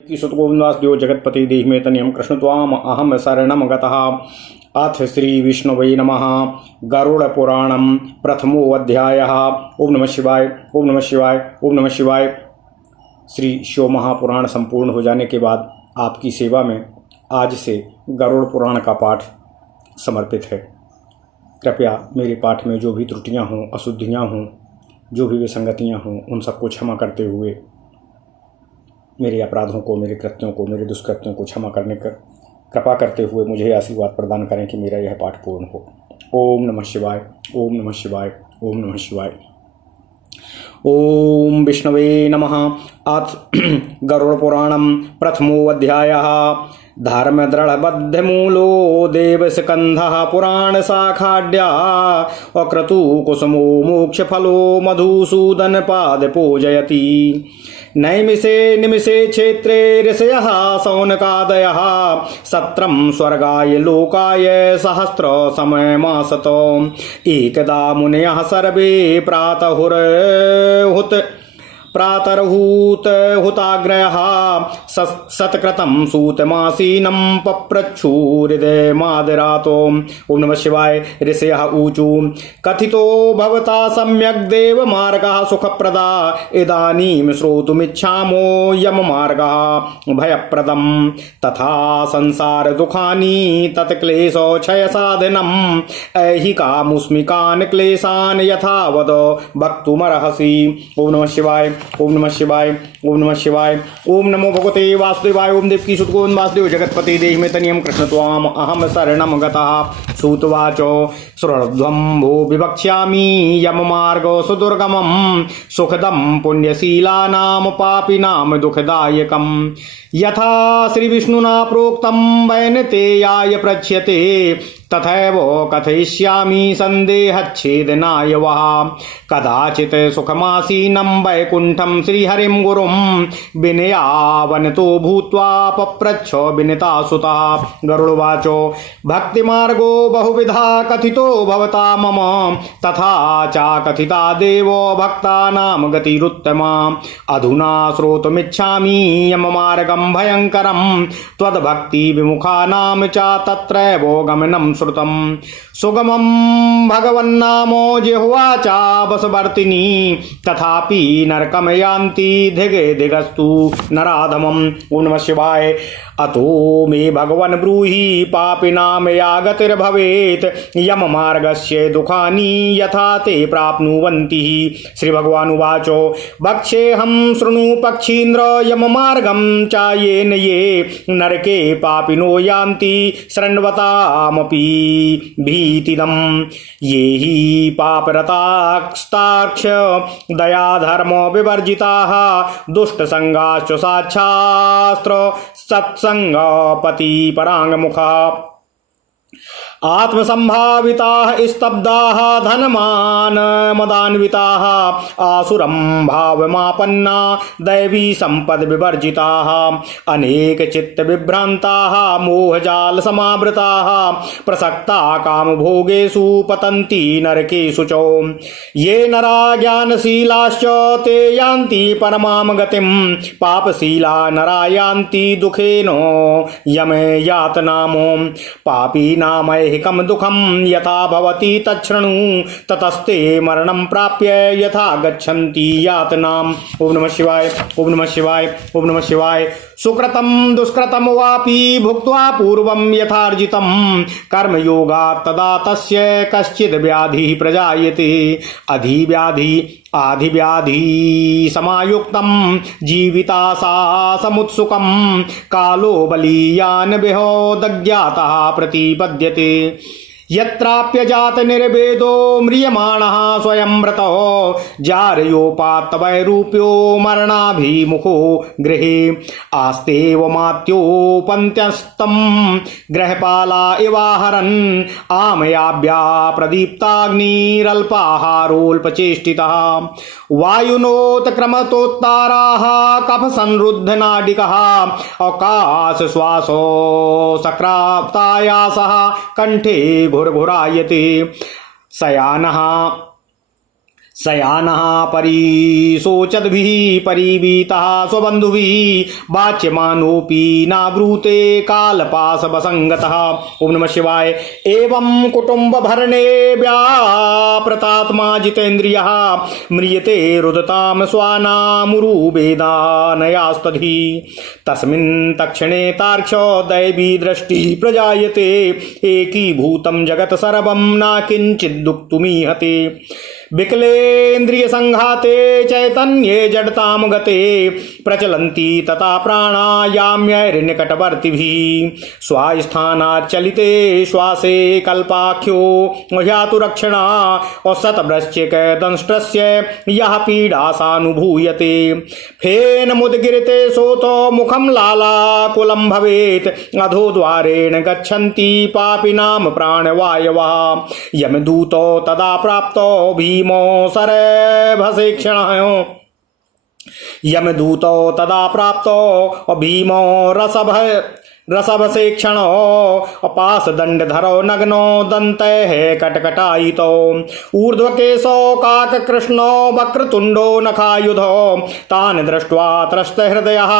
सुतगोविंदासदेव जगत्पति देहि तनियम कृष्ण त्वाम अहम शरणम गतः। अथ श्री विष्णवे नमः। गरुड़ पुराणम प्रथमो अध्यायः। ओम नमः शिवाय, ओम नमः शिवाय, ओम नमः शिवाय। श्री शिव महापुराण संपूर्ण हो जाने के बाद आपकी सेवा में आज से गरुड़ पुराण का पाठ समर्पित है। कृपया मेरे पाठ में जो भी त्रुटियां हों, अशुद्धियां हों, जो भी विसंगतियां हों, उन सबको क्षमा करते हुए मेरे अपराधों को, मेरे कृत्यों को, मेरे दुष्कृत्यों को क्षमा करने का कृपा करते हुए मुझे आशीर्वाद प्रदान करें कि मेरा यह पाठ पूर्ण हो। ओम नमः शिवाय, ओम नमः शिवाय, ओम नमः शिवाय। ओम विष्णवे नमः। अथ गरुड़ पुराणम प्रथमो अध्यायः। धर्म दृढ़बद्धमूलो देवस्कंधः पुराण शाखाढ्या अक्रतु कुसुमो मोक्षफलो मधुसूदन पाद पूजयति। नैमिषे निमिषे क्षेत्रे ऋषयः शौनकादयः सत्रं स्वर्गाय लोकाय सहस्र समयमासत। एकदा मुनयः सर्वे प्रातर्हूत हुताग्रयः सत्कृतं सूतमासीनं पप्रच्छु हृदयमादरातो। ओम नमः शिवाय। ऋषयः ऊचु कथितो भवता सम्यक् देवमार्गः सुखप्रदा इदानीं श्रोतुमिच्छामो यममार्गः भयप्रदं तथा संसार दुखानि तत्क्लेशोक्षय साधनम् ऐहिकामुष्मिकान् क्लेशान् यथावद वक्तुमर्हसि। ओम नमः शिवाय, ओम नमः शिवाय, ओम नमः शिवाय। ओम नमो भगवते वासुदेवाय। ओम देवकी सुतगोविंद वासुदेव जगत्पति देहि तनियम कृष्ण त्वाम अहम शरणम गतः। सूतवाचो श्रुध्वं भो विवक्ष्यामि यम मार्गो सुदुर्गमं सुखदं पुण्यशीलानां पापिनां दुःखदायकम्। यथा श्री विष्णुना प्रोक्तं वैनतेयाय पृच्छ्यते तथैव कथयिष्यामि सन्देहच्छेदनाय वः। कदाचित् सुखमासीनं वैकुण्ठं श्रीहरिं गुरुं विनयावनतो भूत्वा पप्रच्छ विनितासुतः। गरुडवाचो भक्तिमार्गो बहुविधा कथितो भवता मम तथा च कथिता देवो भक्तानां गतिरुत्तमा। अधुना श्रोतुमिच्छामि यममार्गं भयङ्करं त्वद्भक्ति विमुखानां च तत्रैव गमनं श्रुतं। सुगमं भगवन्नामो जिह्वा च वशवर्तिनी तथापि नरकं यान्ति धिगे धिगस्तु नराधमम्। ओम नमः शिवाय। अतो मे भगवन् ब्रूहि पापिनां या गतिर्भवेत् यम मार्गस्य दुखानि यथा ते प्राप्नुवन्ति। श्री भगवानुवाचो भक्षेऽहं शृणु पक्षीन्द्र यम मार्गं च येन ये नरके पापिनो यान्ति शृण्वतामपि भीतिदम्। ये हि पापरतास्ताक्ष दया धर्म विवर्जिताः दुष्टसंगाश्च साक्षास्त्र सत्संगपति परांगमुखा। आत्मसंभाविताः स्तब्धाः धनमान मदान्विताः आसुरं भावमापन्ना दैवी संपद विवर्जिताः अनेक चित्त विभ्रांताः मोहजाल समावृताः प्रसक्ता काम भोगेषु पतन्ति नरकेषु च। ये नरा ज्ञानशीलाश्च ते यान्ति परमां गतिं पापशीला नरा यान्ति दुखेन यमे यातनामो। पापी नामय कम दुखम यथा भवति तच्छृणु ततस्ते मरणं प्राप्य यथा गच्छन्ति यातनाम्। ओम नमः शिवाय, ओम नमः शिवाय, ओम नमः शिवाय। सुकृतं दुष्कृतं वापि भुक्त्वा पूर्वं यथार्जितं कर्मयोगात् तदा तस्य कश्चिद् व्याधिः प्रजायते। आधिव्याधि समायुक्तं जीविताशा समुत्सुकं कालो बलीयान् विहोदज्ञातः प्रतिपद्यते। यत्राप्यजात निर्वेदो म्रियमाणः स्वयंव्रतो जारयोपात्तवैरूप्यो मरणाभिमुखो गृहे आस्तेव मात्योपन्त्यस्तं गृहपाला इवाहरन् आमयाभ्या प्रदीप्ताग्निरल्पाहारोल्पचेष्टितः। वायुनोत्क्रमतोत्ताराः कफसंरुद्धनाडिकः अकाशश्वासो सक्राप्तायासः कंठे घुरघुरायते। शयानः शयानः परिशोचद्भिः परिवीतः स्वबन्धुभिः वाच्यमानोऽपि नाब्रूते कालपाशवसङ्गतः। ओम नमः शिवाय। एवं कुटुम्बभरणे व्यापृतात्मा जितेन्द्रियः म्रियते रुदतां स्वानामुरुवेदानयास्तधि तस्मिन् तक्षणे तार्क्ष्यो दैवी दृष्टिः प्रजायते एकीभूतं जगत् सर्वं न किञ्चिदुक्तुमीहते विकलेन्द्रिय संघाते चैतन्ये जडताम गते प्रचलन्ति तथा प्राणायाम्यैर्निकटवर्तिभिः स्वास्थानाच्चलिते श्वासे कल्पाख्यो ह्यातु रक्षणा औसतभ्रश्चिकदंष्ट्रस्य यः पीडासानुभूयते फेन मुद्गिरिते सोतो मुखं लालाकुलं भवेत् अधोद्वारेण गच्छन्ति पापिनां प्राणवायवः यमदूतो तदा प्राप्तो भीमो सरभसेक्षणः यमदूतो तदा प्राप्तो भीमो रसभसेक्षणो पाशदण्डधरो नग्नो दन्तैः कटकटायितो ऊर्ध्वकेशो काककृष्णो वक्रतुण्डो नखायुधो तान् दृष्ट्वा त्रस्तहृदयः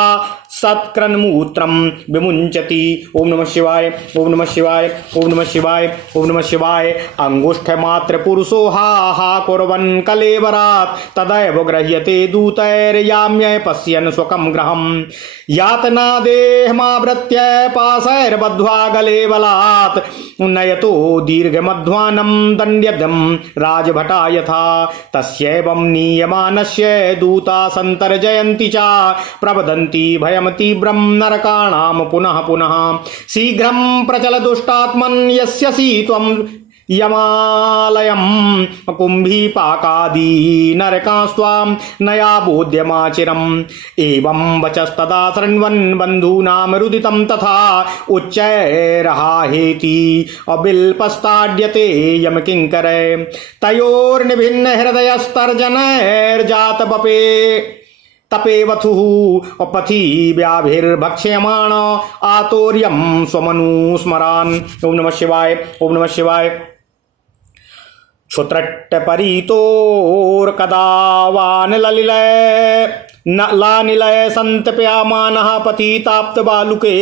सत्क्रन्मूत्रं विमुञ्चति। ओम नमः शिवाय। ओम नमः शिवाय। ओम नमः शिवाय। ओम नमः शिवाय। अंगुष्ठमात्र पुरुषो हा हा कुर्वन् कलेवरात् तदैव गृह्यते दूतैर्याम्य पश्यन् स्वकं गृहम् यातना देहमावृत्य पाशैर्बद्ध्वा गले बलात् नयतो दीर्घमध्वानं दण्ड्यदं राजभटा यथा तस्यैवं नीयमानस्य दूता सन्तर्जयन्ति च प्रवदन्ति भयं तीव्रं नरकाणां पुनः पुनः शीघ्रं प्रचल दुष्टात्मन् यस्यसि त्वं यमालयं कुम्भीपाकादि नरकास्त्वां नया बोध्यमाचिरम् एवं वचस्तदा शृण्वन् बन्धूनां रुदितं तथा उच्चैरहाहेति अबिल्पस्ताड्यते यमकिङ्करे तयोर्निभिन्न हृदयस्तर्जनैर्जातपपे तपेवथुः पथि व्याभिर्भक्ष्यमाण आतोर्यं स्वमनुस्मरान्। ओम नमः शिवाय। ओम नमः शिवाय। क्षुत्रट्टपरीतोर्कदा लानिलय सन्तप्यमानः पतिताप्तबालुके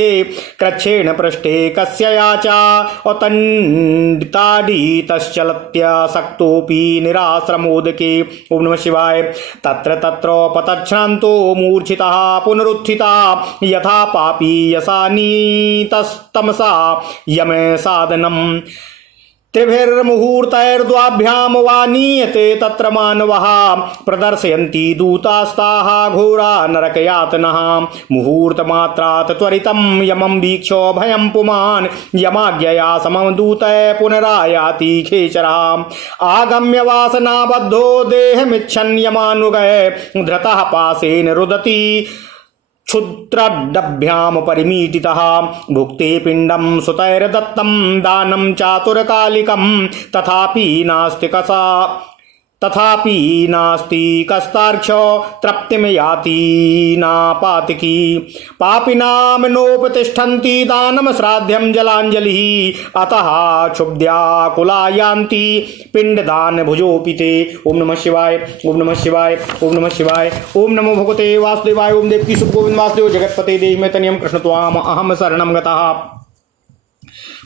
कृच्छ्रेण पृष्ठे कस्य याचा औतण्डिताडितश्चलत्यासक्तोऽपि निराश्रमोदके। ओम नमः शिवाय। तत्र तत्र पतच्छ्रान्तो मूर्छितः पुनरुत्थिता यथा पापी यसा नीतस्तमसा यमे साधनम् त्रिभिर्मुहूर्तैर्द्वाभ्यां वा नीयते तत्र मानवः प्रदर्शयन्ति दूतास्ताः घोरा नरकयातनः मुहूर्तमात्रात् त्वरितं यमं वीक्ष्य भयं पुमान् यमाज्ञया समं दूतः पुनरायाति खेचरः आगम्य वासनाबद्धो देहमिच्छन् यमानुगः धृतः पाशेन रुदति क्षुद्रडभ्यां परिमीटितः भुक्ते पिण्डं सुतैर्दत्तं दानं चातुरकालिकं तथापि नास्ति कस्तार्क्ष्यो तृप्तिमयाति नापातिकी पापिनां नोपतिष्ठन्ति दानं श्राद्धं जलाञ्जलिः अतः क्षुब्ध्याकुला यान्ति पिण्डदान भुजोऽपि ते। ओम नमः शिवाय। ओम नमः शिवाय। ओम नमः शिवाय। ओम नमो भगवते वासुदेवाय। ओम देवकी सुखगोविन्द वासुदेव जगत्पते देहि मे तनयं कृष्ण त्वाम अहं शरणं गतः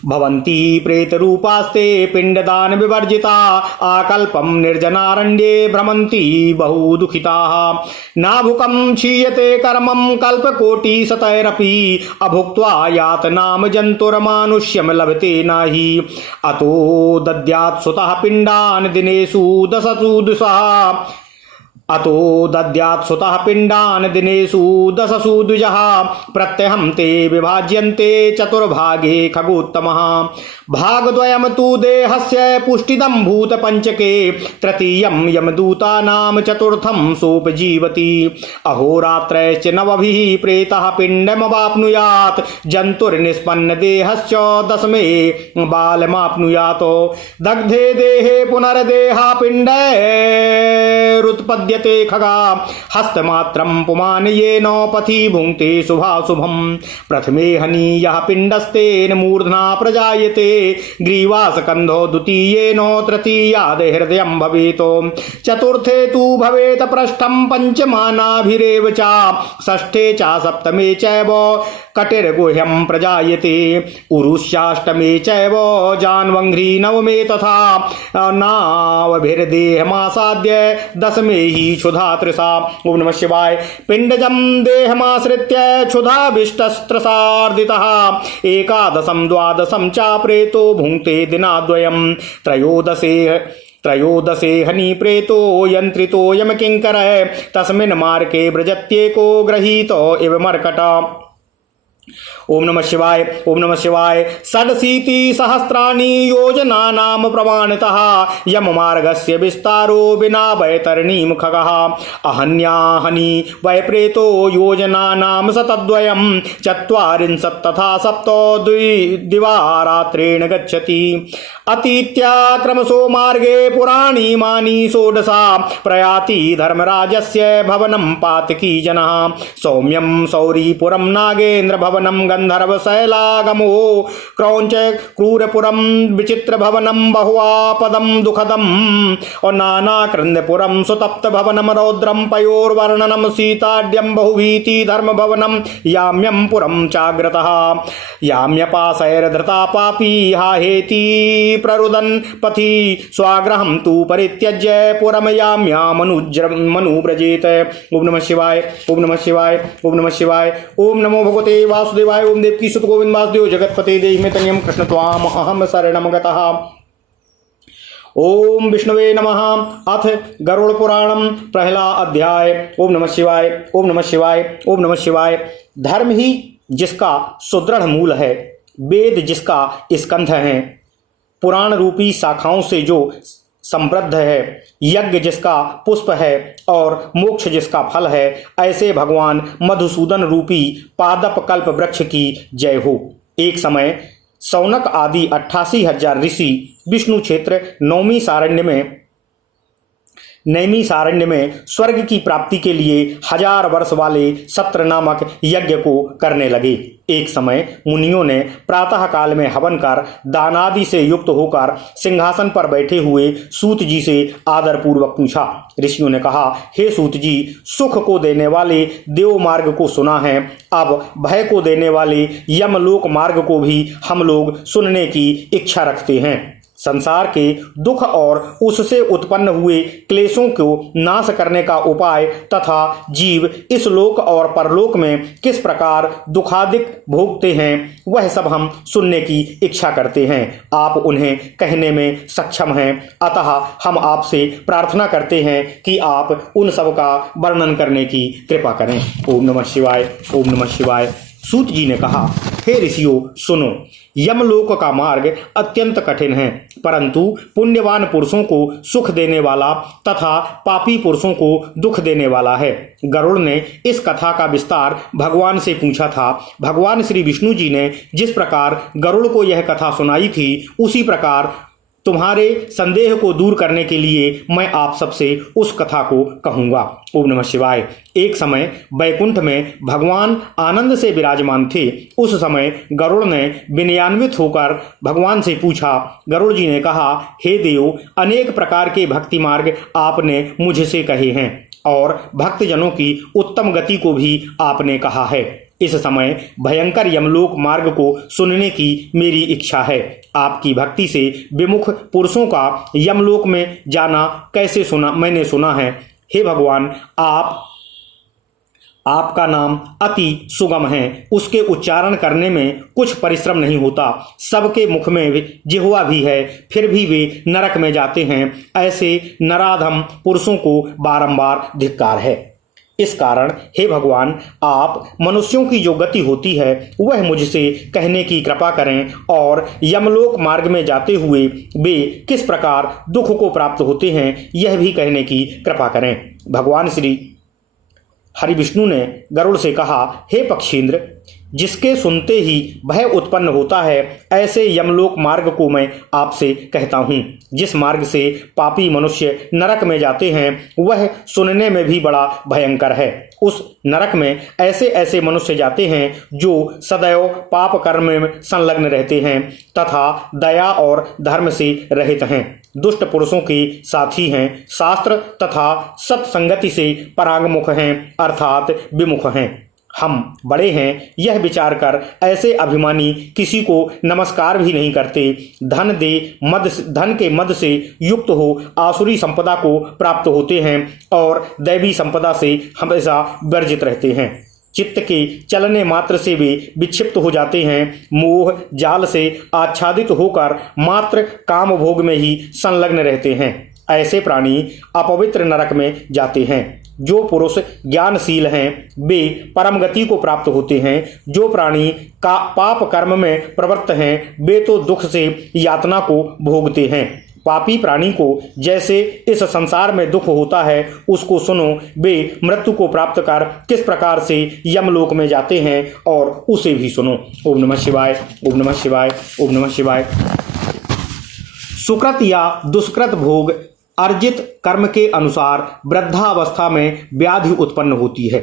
भवन्ति प्रेतरूपास्ते पिण्डदान विवर्जिता आकल्पं निर्जनारण्ये भ्रमन्ति बहु दुःखिताः नाभुकं क्षीयते कर्मं कल्पकोटिशतैरपि अभुक्त्वा यातनां जन्तुर्मानुष्यं लभते नहि अतो दद्यात् सुतः पिण्डान् दिनेषु दशसु द्विषः अतो दद्यात् सुतः पिण्डान् दिनेषु दशसु द्विजः प्रत्यहं ते विभाज्यन्ते चतुर्भागे खगोत्तमः भागद्वयं तु देहस्य पुष्टिदं भूतपञ्चके तृतीयं यमदूतानां चतुर्थं सोपजीवति अहोरात्रैश्च नवभिः प्रेतः पिण्डमवाप्नुयात् जन्तुर्निष्पन्नदेहश्च दशमे बालमाप्नुयात् दग्धे देहे पुनर्देहा पिण्डैरुत्पद्यते प्रजायते खगा हस्तमात्रं पुमान येन पथि भुङ्क्ते शुभाशुभम् प्रथमे हनि यः पिण्डस्तेन मूर्ध्ना प्रजायते ग्रीवासकन्धो द्वितीयेन तृतीयाद हृदयं भवेत् चतुर्थे तु भवेत् पृष्ठं पञ्चमानाभिरेव च षष्ठे च सप्तमे चैव कटिर्गुह्यं प्रजायते उरुष्याष्टमे चैव जान्वङ्घ्रि नवमे तथा नावभिर्देहमासाद्य दशमे हि क्षुधा तृषा। ओम नमः शिवाय। पिण्डजं देहमाश्रित्य क्षुधाभिष्टस्त्रसार्दितः एकादशं द्वादशं च प्रेतो भुङ्क्ते दिनाद्वयं त्रयोदशे हनि प्रेतो यन्त्रितो यमकिङ्कर तस्मिन् मार्के व्रजत्येको गृहीतो इव मर्कट। ओम नमः शिवाय। ओम नमः शिवाय। षडशीति सहस्राणि योजनानां प्रमाणतः यम मार्गस्य विस्तारो विना वैतरणीं खगः अहन्याहनि वैप्रेतो योजनानां शतद्वयं चत्वारिंशत् तथा सप्तो दिवारात्रेण गच्छति अतीत्या क्रमशो मार्गे पुराणी मानी षोडशा प्रयाति धर्मराजस्य भवनं पातकी जनः सौम्यं सौरीपुरं नागेन्द्र भवनं गंधर्वशैलागमो क्रौंच क्रूरपुरं विचित्र भवनं बहुवापदं दुखदं और नाना क्रंदपुरं सुतप्त भवनं रौद्रं पयोर्वर्णनं सीताड्यं बहुभीति धर्म भवनं याम्यं पुरं चाग्रतः याम्यपाशैर्धृता पापी हाहेति प्ररुदन् पथि स्वाग्रहं तु परित्यज्य पुरं याम्या मनुव्रजेत। ओम नमः शिवाय। ओम नमः शिवाय। ओम नमः शिवाय। ओम नमो भगवते वासुदेवाय। ओम देवकी सुत गोविंद वासुदेव जगतपते देहि तनियम कृष्ण त्वाम अहम शरणम गतः। ओम विष्णुवे नमः। अथ गरुड़ पुराणम पहला अध्याय। ओम नमः शिवाय। ओम नमः शिवाय। ओम नमः शिवाय। धर्म ही जिसका सुदृढ़ मूल है, वेद जिसका स्कंध है, पुराण रूपी शाखाओं से जो समृद्ध है, यज्ञ जिसका पुष्प है और मोक्ष जिसका फल है, ऐसे भगवान मधुसूदन रूपी पादप कल्प वृक्ष की जय हो। एक समय सौनक आदि 88,000 ऋषि विष्णु क्षेत्र नैमी सारण्य में स्वर्ग की प्राप्ति के लिए 1000 वर्ष वाले सत्र नामक यज्ञ को करने लगे। एक समय मुनियों ने प्रातः काल में हवन कर दानादि से युक्त होकर सिंहासन पर बैठे हुए सूत जी से आदर पूर्वक पूछा। ऋषियों ने कहा, हे सूत जी, सुख को देने वाले देव मार्ग को सुना है, अब भय को देने वाले यमलोक मार्ग को भी हम लोग सुनने की इच्छा रखते हैं। संसार के दुख और उससे उत्पन्न हुए क्लेशों को नाश करने का उपाय तथा जीव इस लोक और परलोक में किस प्रकार दुखादिक भोगते हैं, वह सब हम सुनने की इच्छा करते हैं। आप उन्हें कहने में सक्षम हैं, अतः हम आपसे प्रार्थना करते हैं कि आप उन सब का वर्णन करने की कृपा करें। ओम नमः शिवाय। ओम नमः शिवाय। सूत जी ने कहा, हे ऋषियों, सुनो, यमलोक का मार्ग अत्यंत कठिन है, परंतु पुण्यवान पुरुषों को सुख देने वाला तथा पापी पुरुषों को दुख देने वाला है। गरुड़ ने इस कथा का विस्तार भगवान से पूछा था। भगवान श्री विष्णु जी ने जिस प्रकार गरुड़ को यह कथा सुनाई थी, उसी प्रकार तुम्हारे संदेह को दूर करने के लिए मैं आप सबसे उस कथा को कहूंगा। ओम नमः शिवाय। एक समय बैकुंठ में भगवान आनंद से विराजमान थे। उस समय गरुड़ ने विनयान्वित होकर भगवान से पूछा। गरुड़ जी ने कहा, हे देव, अनेक प्रकार के भक्ति मार्ग आपने मुझसे कहे हैं और भक्तजनों की उत्तम गति को भी आपने कहा है। इस समय भयंकर यमलोक मार्ग को सुनने की मेरी इच्छा है। आपकी भक्ति से विमुख पुरुषों का यमलोक में जाना कैसे मैंने सुना है। हे भगवान, आपका नाम अति सुगम है, उसके उच्चारण करने में कुछ परिश्रम नहीं होता। सबके मुख में जिह्वा भी है, फिर भी वे नरक में जाते हैं। ऐसे नराधम पुरुषों को बारंबार धिक्कार है। इस कारण हे भगवान, आप मनुष्यों की जो गति होती है वह मुझसे कहने की कृपा करें और यमलोक मार्ग में जाते हुए वे किस प्रकार दुख को प्राप्त होते हैं यह भी कहने की कृपा करें। भगवान श्री हरि विष्णु ने गरुड़ से कहा, हे पक्षींद्र, जिसके सुनते ही भय उत्पन्न होता है, ऐसे यमलोक मार्ग को मैं आपसे कहता हूँ। जिस मार्ग से पापी मनुष्य नरक में जाते हैं वह सुनने में भी बड़ा भयंकर है। उस नरक में ऐसे ऐसे मनुष्य जाते हैं जो सदैव पाप कर्म में संलग्न रहते हैं तथा दया और धर्म से रहित हैं, दुष्ट पुरुषों के साथी हैं, शास्त्र तथा सत्संगति से परांगमुख हैं अर्थात विमुख हैं। हम बड़े हैं यह विचार कर ऐसे अभिमानी किसी को नमस्कार भी नहीं करते। धन के मद से युक्त हो आसुरी संपदा को प्राप्त होते हैं और दैवी संपदा से हमेशा वर्जित रहते हैं। चित्त के चलने मात्र से वे विक्षिप्त हो जाते हैं। मोह जाल से आच्छादित होकर मात्र काम भोग में ही संलग्न रहते हैं। ऐसे प्राणी अपवित्र नरक में जाते हैं। जो पुरुष ज्ञानशील हैं वे परम गति को प्राप्त होते हैं। जो प्राणी का पाप कर्म में प्रवृत्त हैं वे तो दुख से यातना को भोगते हैं। पापी प्राणी को जैसे इस संसार में दुख होता है उसको सुनो। वे मृत्यु को प्राप्त कर किस प्रकार से यमलोक में जाते हैं और उसे भी सुनो। ओम नमः शिवाय, ओम नमः शिवाय, ओम नमः शिवाय। सुकृत या दुष्कृत भोग अर्जित कर्म के अनुसार वृद्धावस्था में व्याधि उत्पन्न होती है।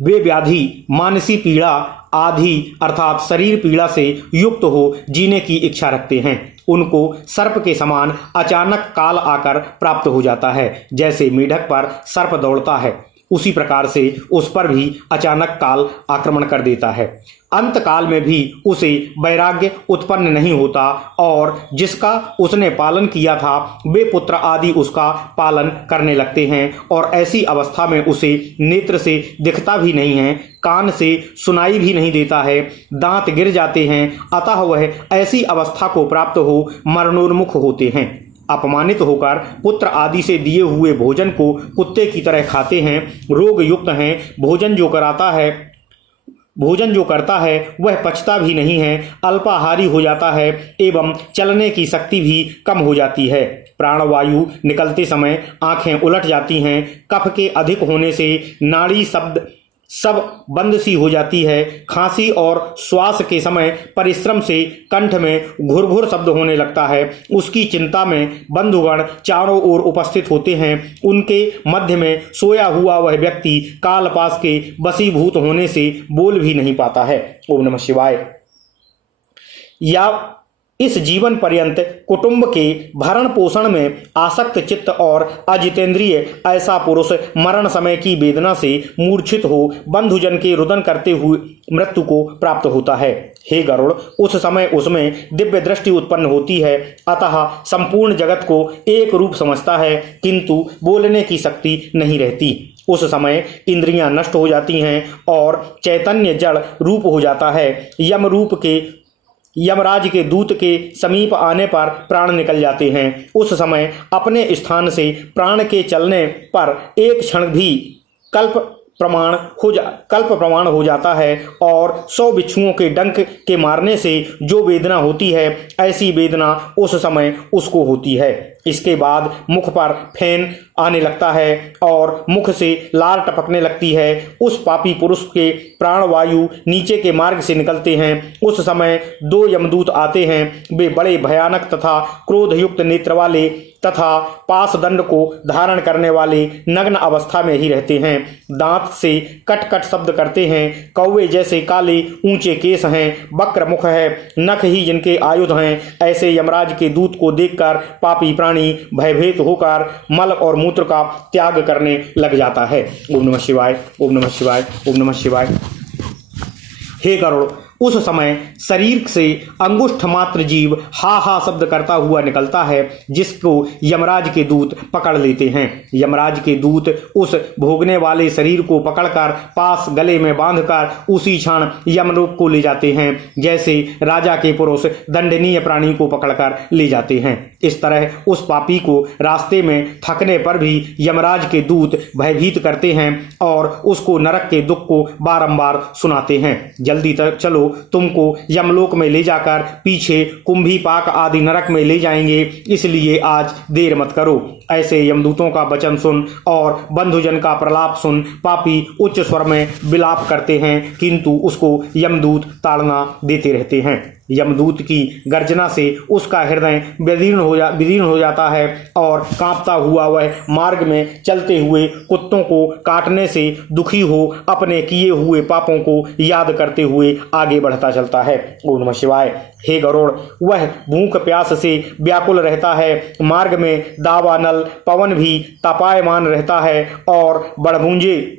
वे व्याधि मानसिक पीड़ा आदि अर्थात शरीर पीड़ा से युक्त हो जीने की इच्छा रखते हैं। उनको सर्प के समान अचानक काल आकर प्राप्त हो जाता है। जैसे मेढक पर सर्प दौड़ता है उसी प्रकार से उस पर भी अचानक काल आक्रमण कर देता है। अंत काल में भी उसे वैराग्य उत्पन्न नहीं होता और जिसका उसने पालन किया था वे पुत्र आदि उसका पालन करने लगते हैं और ऐसी अवस्था में उसे नेत्र से दिखता भी नहीं है, कान से सुनाई भी नहीं देता है, दांत गिर जाते हैं। अतः वह ऐसी अवस्था को प्राप्त हो मरणोन्मुख होते हैं। अपमानित होकर पुत्र आदि से दिए हुए भोजन को कुत्ते की तरह खाते हैं। रोग युक्त हैं। भोजन जो करता है वह पचता भी नहीं है, अल्पाहारी हो जाता है एवं चलने की शक्ति भी कम हो जाती है। प्राणवायु निकलते समय आंखें उलट जाती हैं। कफ के अधिक होने से नाड़ी सब बंद सी हो जाती है। खांसी और श्वास के समय परिश्रम से कंठ में घुरघुर शब्द होने लगता है। उसकी चिंता में बंधुगण चारों ओर उपस्थित होते हैं। उनके मध्य में सोया हुआ वह व्यक्ति कालपास के वशीभूत होने से बोल भी नहीं पाता है। ओम नमः शिवाय। या इस जीवन पर्यंत कुटुंब के भरण पोषण में आसक्त चित्त और अजितेंद्रिय ऐसा पुरुष मरण समय की वेदना से मूर्छित हो बंधुजन के रुदन करते हुए मृत्यु को प्राप्त होता है। हे गरुड़, उस समय उसमें दिव्य दृष्टि उत्पन्न होती है, अतः संपूर्ण जगत को एक रूप समझता है, किंतु बोलने की शक्ति नहीं रहती। उस समय इंद्रियां नष्ट हो जाती हैं और चैतन्य जड़ रूप हो जाता है। यमराज के दूत के समीप आने पर प्राण निकल जाते हैं। उस समय अपने स्थान से प्राण के चलने पर एक क्षण भी कल्प प्रमाण हो जाता है और 100 बिच्छुओं के डंक के मारने से जो वेदना होती है ऐसी वेदना उस समय उसको होती है। इसके बाद मुख पर फेन आने लगता है और मुख से लार टपकने लगती है। उस पापी पुरुष के प्राणवायु नीचे के मार्ग से निकलते हैं। उस समय 2 यमदूत आते हैं। वे बड़े भयानक तथा क्रोधयुक्त नेत्र वाले तथा पासदंड को धारण करने वाले नग्न अवस्था में ही रहते हैं। दांत से कट कट शब्द करते हैं। कौवे जैसे काले ऊंचे केस हैं। वक्र मुख है, नख ही जिनके आयुध हैं। ऐसे यमराज के दूत को देखकर पापी प्राणी भयभीत होकर मल और मूत्र का त्याग करने लग जाता है। ओम नमः शिवाय, ओम नमः शिवाय, ओम नमः शिवाय। हे गरुड़, उस समय शरीर से अंगुष्ठ मात्र जीव हा हा शब्द करता हुआ निकलता है, जिसको यमराज के दूत पकड़ लेते हैं। यमराज के दूत उस भोगने वाले शरीर को पकड़कर पास गले में बांधकर उसी क्षण यमलोक को ले जाते हैं, जैसे राजा के पुरुष दंडनीय प्राणी को पकड़कर ले जाते हैं। इस तरह उस पापी को रास्ते में थकने पर भी यमराज के दूत भयभीत करते हैं और उसको नरक के दुख को बारंबार सुनाते हैं। जल्दी तक चलो, तुमको यमलोक में ले जाकर पीछे कुंभीपाक आदि नरक में ले जाएंगे, इसलिए आज देर मत करो। ऐसे यमदूतों का वचन सुन और बंधुजन का प्रलाप सुन पापी उच्च स्वर में विलाप करते हैं, किंतु उसको यमदूत ताड़ना देते रहते हैं। यमदूत की गर्जना से उसका हृदय विदीर्ण हो जाता है और कांपता हुआ वह मार्ग में चलते हुए कुत्तों को काटने से दुखी हो अपने किए हुए पापों को याद करते हुए आगे बढ़ता चलता है। ओम नमः शिवाय। हे गरुड़, वह भूख प्यास से व्याकुल रहता है। मार्ग में दावानल पवन भी तपायमान रहता है और बड़भुंजे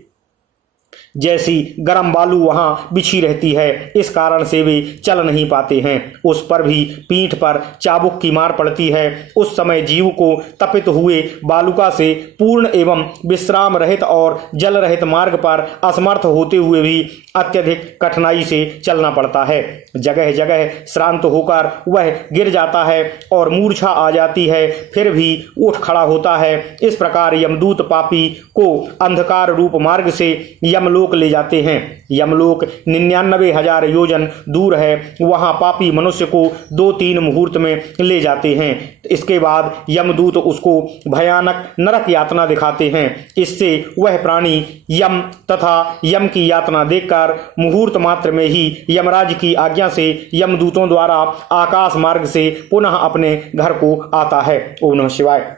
जैसी गरम बालू वहां बिछी रहती है, इस कारण से वे चल नहीं पाते हैं। उस पर भी पीठ पर चाबुक की मार पड़ती है। उस समय जीव को तपित हुए बालुका से पूर्ण एवं विश्राम रहित और जल रहित मार्ग पर असमर्थ होते हुए भी अत्यधिक कठिनाई से चलना पड़ता है। जगह जगह श्रांत होकर वह गिर जाता है और मूर्छा आ जाती है, फिर भी उठ खड़ा होता है। इस प्रकार यमदूत पापी को अंधकार रूप मार्ग से यमलोक ले जाते हैं। यमलोक 99,000 योजन दूर है। वहां पापी मनुष्य को 2-3 मुहूर्त में ले जाते हैं। इसके बाद यमदूत उसको भयानक नरक यातना दिखाते हैं। इससे वह प्राणी यम तथा यम की यातना देखकर मुहूर्त मात्र में ही यमराज की आज्ञा से यमदूतों द्वारा आकाश मार्ग से पुनः अपने घर को आता है। ओम नमः शिवाय।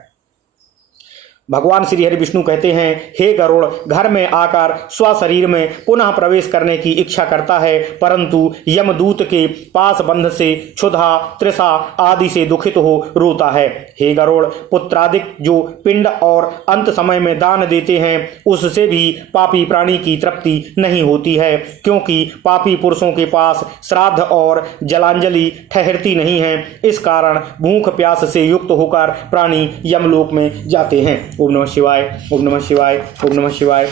भगवान श्री हरि विष्णु कहते हैं, हे गरुड़, घर में आकर स्वशरीर में पुनः प्रवेश करने की इच्छा करता है, परंतु यमदूत के पास बंध से क्षुधा तृषा आदि से दुखित हो रोता है। हे गरुड़, पुत्रादिक जो पिंड और अंत समय में दान देते हैं उससे भी पापी प्राणी की तृप्ति नहीं होती है, क्योंकि पापी पुरुषों के पास श्राद्ध और जलांजलि ठहरती नहीं है। इस कारण भूख प्यास से युक्त होकर प्राणी यमलोक में जाते हैं। ओम नमः शिवाय। ओम नमः शिवाय। ओम नमः शिवाय।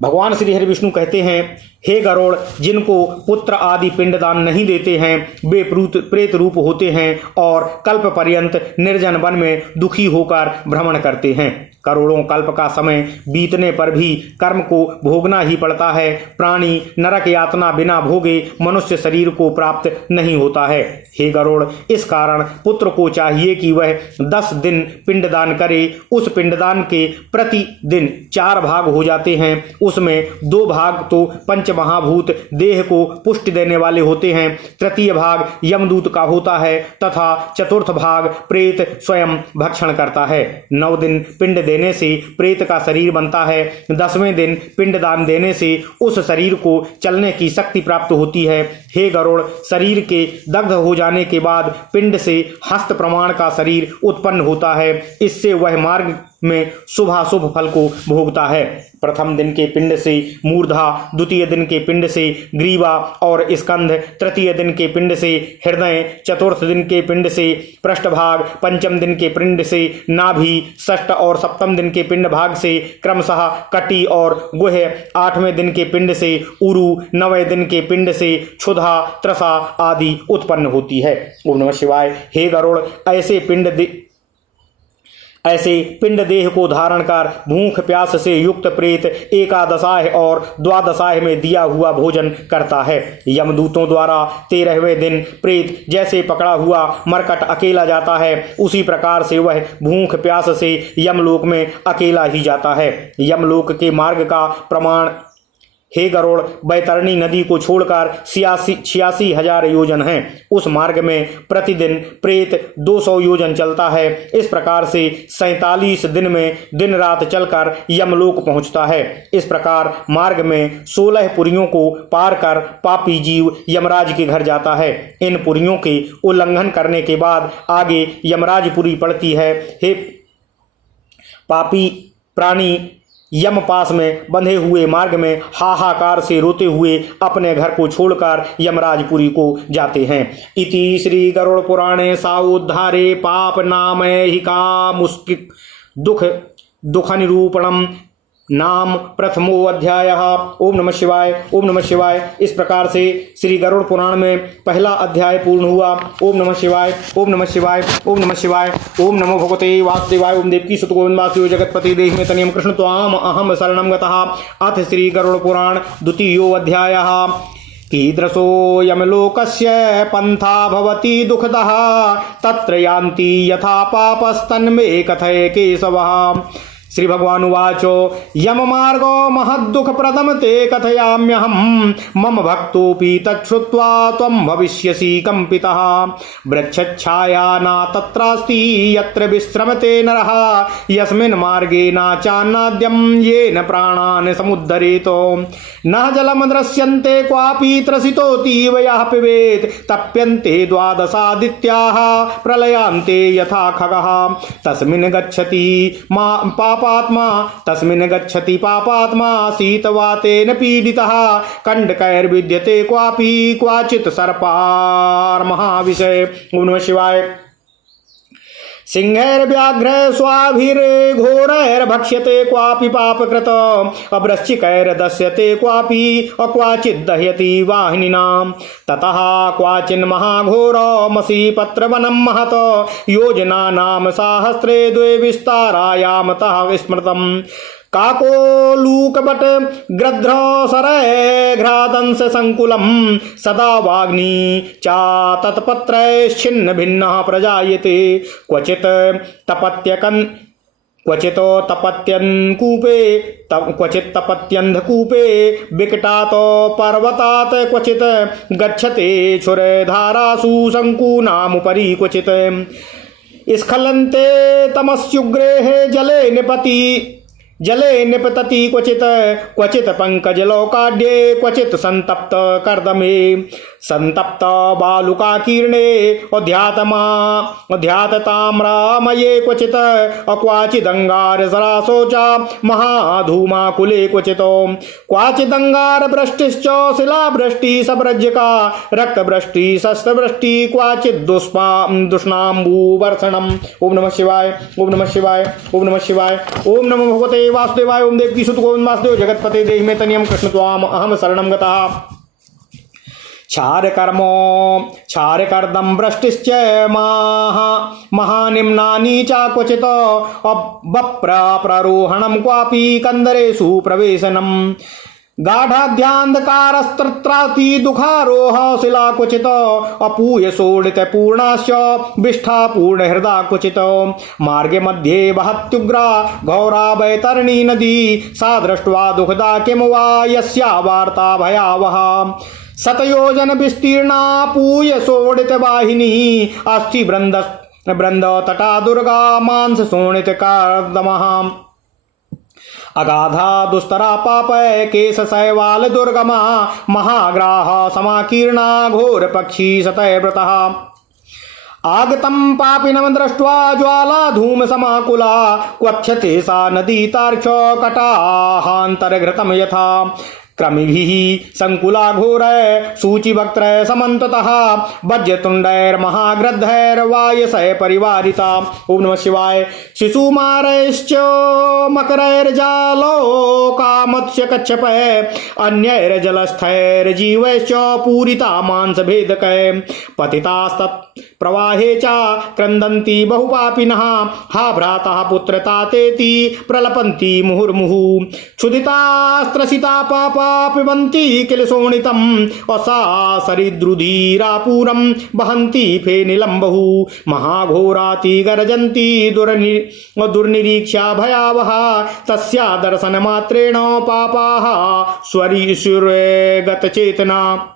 भगवान श्री हरि विष्णु कहते हैं, हे गरुड़, जिनको पुत्र आदि पिंडदान नहीं देते हैं वे प्रेत रूप होते हैं और कल्प पर्यंत निर्जन वन में दुखी होकर भ्रमण करते हैं। करोड़ों कल्प का समय बीतने पर भी कर्म को भोगना ही पड़ता है। प्राणी नरक यातना बिना भोगे मनुष्य शरीर को प्राप्त नहीं होता है। हे गरुड़, इस कारण पुत्र को चाहिए कि वह 10 दिन पिंडदान करे। उस पिंडदान के प्रति दिन 4 भाग हो जाते हैं। उसमें 2 भाग तो पंच महाभूत देह को पुष्टि देने वाले होते हैं, तृतीय भाग यमदूत का होता है तथा चतुर्थ भाग प्रेत स्वयं भक्षण करता है। 9 दिन पिंड देने से प्रेत का शरीर बनता है। 10वें दिन पिंडदान देने से उस शरीर को चलने की शक्ति प्राप्त होती है। हे गरुड़, शरीर के दग्ध हो जाने के बाद पिंड से हस्त प्रमाण का शरीर उत्पन्न होता है। इससे वह मार्ग में शुभाशुभ फल को भोगता है। प्रथम दिन के पिंड से मूर्धा, द्वितीय दिन के पिंड से ग्रीवा और स्कंध, तृतीय दिन के पिंड से हृदय, चतुर्थ दिन के पिंड से पृष्ठभाग, पंचम दिन के पिंड से नाभि, षष्ठ और सप्तम दिन के पिंड भाग से क्रमशः कटी और गुह्य, 8वें दिन के पिंड से उरु, 9वें दिन के पिंड से क्षुधा त्रसा आदि उत्पन्न होती है। ओम नमः शिवाय। हे गरुड़, ऐसे पिंड देह को धारण कर भूख प्यास से युक्त प्रेत एकादशाह और द्वादशाह में दिया हुआ भोजन करता है। यमदूतों द्वारा 13वें दिन प्रेत जैसे पकड़ा हुआ मरकट अकेला जाता है, उसी प्रकार से वह भूख प्यास से यमलोक में अकेला ही जाता है। यमलोक के मार्ग का प्रमाण, हे गरुड़, बैतरणी नदी को छोड़कर 86,000 योजन है। उस मार्ग में प्रतिदिन प्रेत 200 योजन चलता है। इस प्रकार से 47 दिन में दिन रात चलकर यमलोक पहुंचता है। इस प्रकार मार्ग में 16 पुरियों को पार कर पापी जीव यमराज के घर जाता है। इन पुरियों के उल्लंघन करने के बाद आगे यमराजपुरी पड़ती है। हे पापी प्राणी यम पास में बंधे हुए मार्ग में हाहाकार से रोते हुए अपने घर को छोड़कर यमराजपुरी को जाते हैं। इति श्री गरुड़ पुराणे साउद्धारे पाप नामैहिका मुस्किक दुख दुख निरूपणम नाम प्रथमो अध्यायः। ओम नमः शिवाय, ओम नमः शिवाय। इस प्रकार से श्री गरुड़ पुराण में पहला अध्याय पूर्ण हुआ। ओम नमः शिवाय, ओम नमः शिवाय, ओम नमः शिवाय। ओम नमो भगवते वासुदेवाय। ओम देवकी सुत गोविंदास्यो जगत्पति देहि तनियम कृष्ण त्वाम अहम शरणं गतः। अथ श्री गरुड़ पुराण द्वितीयो अध्यायः। कीदृशोऽयं लोकस्य पन्था भवति दुःखदः तत्र यान्ति यथा पापस्तन्मे कथय केशवः। श्री भगवान उवाच यम मार्गो महद्दुःखप्रदं ते कथयाम्यहं मम भक्तोऽपि तच्छ्रुत्वा त्वं भविष्यसि कंपितः। वृक्षच्छाया न तत्रास्ति यत्र विश्रमते नरः यस्मिन् मार्गे न चान्नाद्यं येन प्राणान् समुद्धरेत्। न जलं दृश्यन्ते क्वापि त्रसितोऽतीव यः पिबेत् तप्यन्ते द्वादशादित्याः प्रलयान्ते यथा खगः। तस्मिन् गच्छति पापात्मा शीतवातेन पीडितः कंडकैर्विद्यते क्वापि क्वाचित् सर्पार्महाविषे। ओम नमः शिवाय। सिंहैर्व्याघ्र स्वाभिर्घोरैर्भक्ष्यते क्वापि पापकृत अवृश्चिकैर्दस्यते क्वापि अक्वाचिद् दह्यति वाहिनीनां। ततः क्वाचिन्महाघोरमसि पत्रवनं महत योजनानां साहस्रे द्वे विस्तारायामतः स्मृतम्। काकोलूकपट ग्रध्र सरैघ्रादंश संकुलम सदा वाग्नि चा तत्पत्रैश्छिन्न भिन्नः प्रजायते। क्वचित् तपत्यन्धकूपे विकटात् पर्वतात् क्वचित् गच्छते क्षुरधारासु शङ्कूनामुपरि क्वचित् स्खलन्ते तमस्युग्रेः जले निपतति क्वचित् पंकजलोकाढ्ये क्वचित् संतप्त कर्दमे संतप्त बालुकाकीर्णे अध्यातताम्रामये क्वचित् अक्वाचिदंगारसरासो च महाधूमाकुले क्वाचिदंगारवृष्टिश्च शिलावृष्टि सब्रज्यका रक्तवृष्टि शस्त्रवृष्टि क्वाचित् दुष्णाम्बुवर्षणम्। ओम नमः शिवाय, ओम नमः शिवाय, ओम नमः शिवाय। ओम नमो भगवते वासुदेवाय। ओम देवकी सुत गोविंद वासुदेव जगत्पते देहि मे तनियम कृष्ण त्वाम अहम शरणं गतः। क्षारकर्दं वृष्टिश्च महानिम्नानि च क्वचित् बप्ररोहणं क्वापि कंदरेषु प्रवेशनम्। गाढाध्यान्धकारस्तत्राति दुखारोह शिला क्वचित् अपूय शोणितपूर्णाश्च विष्ठापूर्णहृदा क्वचित्। मार्गे मध्ये वहत्युग्रा घोरा वैतरणी नदी सा दृष्ट्वा दुःखदा किं वा यस्या वार्ता भयावहा। शतयोजन विस्तीर्णा पूय शोणितवाहिनी अस्ति वृन्द तटा दुर्गा मांस शोणितकार्दमः। अगाधा दुस्तरा पापय केश शैवाल दुर्गमा महाग्राह समाकीर्णा घोर पक्षी शतव्रतः। आगतं पापिनं दृष्ट्वा ज्वाला धूम समाकुला क्वथ्यते सा नदी तार्क्ष कटाहान्तर्घृतं यथा। क्रमिभिः संकुला घोरैः सूचिवक्त्रैः समन्ततः वज्रतुण्डैर्महाग्रद्धैर्वायसैः परिवारिता। ओम नमः शिवाय। शिशुमारैश्च मकरैर्जालोकामत्स्यकच्छपैः अन्यैर्जलस्थैर्जीवैश्च पूरिता मांसभेदकैः पतितास्तत्प्रवाहे च क्रन्दन्ति बहुपापिनः हा भ्रातः पुत्रतातेति प्रलपन्ति मुहुर्मुहुः। क्षुधितास्त्रसिता पापा पिबन्ति किल शोणितम् असासरिद्रुधिरापूरं वहन्ति फेनिलं बहु। महाघोराति गर्जन्ति दुर्निरीक्षा भयावहा तस्या दर्शनमात्रेण पापाः स्वरीशुर्गतचेतना।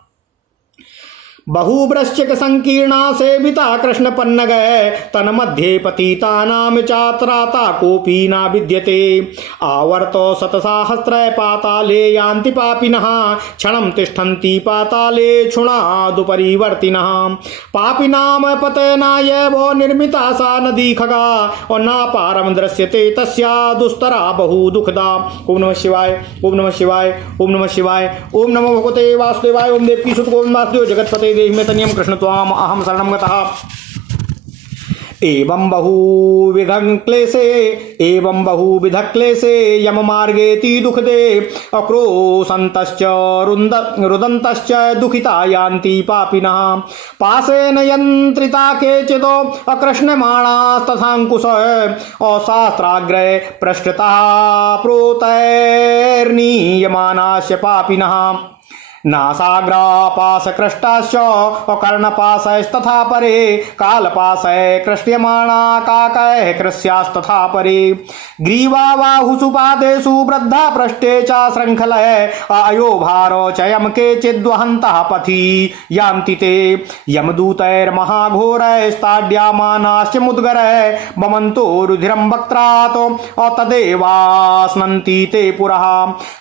बहुवृश्चिक संकीर्णा सेविता कृष्ण पन्नगय तन्मध्ये पतितानां चात्राता कोऽपि न विद्यते। आवर्तो शतसाहस्र पाताले यान्ति पापिनः क्षणं तिष्ठन्ति पाताले क्षुणादुपरिवर्तिनः। पापिनां पतनाय वो निर्मिता सा नदी खगा और नापारं दृश्यते तस्या दुस्तरा बहु दुःखदा। ओम नमः शिवाय, ओम नमः शिवाय, ओम नमः शिवाय। ओम नमो भगवते वासुदेवाय। ओम देवकी सुत गोविंद वासुदेव जगत्पते देहि मे तनियम कृष्ण त्वाम अहम शरणं गतः। एवं बहुविध क्लेशे यम मार्गेति दुःखदे अक्रोशन्तश्च रुदन्तश्च दुःखिता यान्ति पापिनः पाशेन यन्त्रिता केचिदो अकृष्णमाणास्तथाङ्कुश अशास्त्राग्रे पृष्ठतः प्रोतैर्नीयमानास्य पापिनः नासाग्रापाशकृष्टाश्च अकर्णपाशैस्तथा परे कालपाशै कृष्यमाणा काकैः कृस्यास्तथा परे ग्रीवाबाहुषु पादेषु वृद्धा पृष्ठे च शृङ्खलैः अयोभारो च यम केचिद्वहन्तः पथि यान्ति ते यमदूतैर्महाघोरैस्ताड्यामानाश्च मुद्गरैः ममन्तो रुधिरं वक्त्रात् तदेवास्नन्ति ते पुरः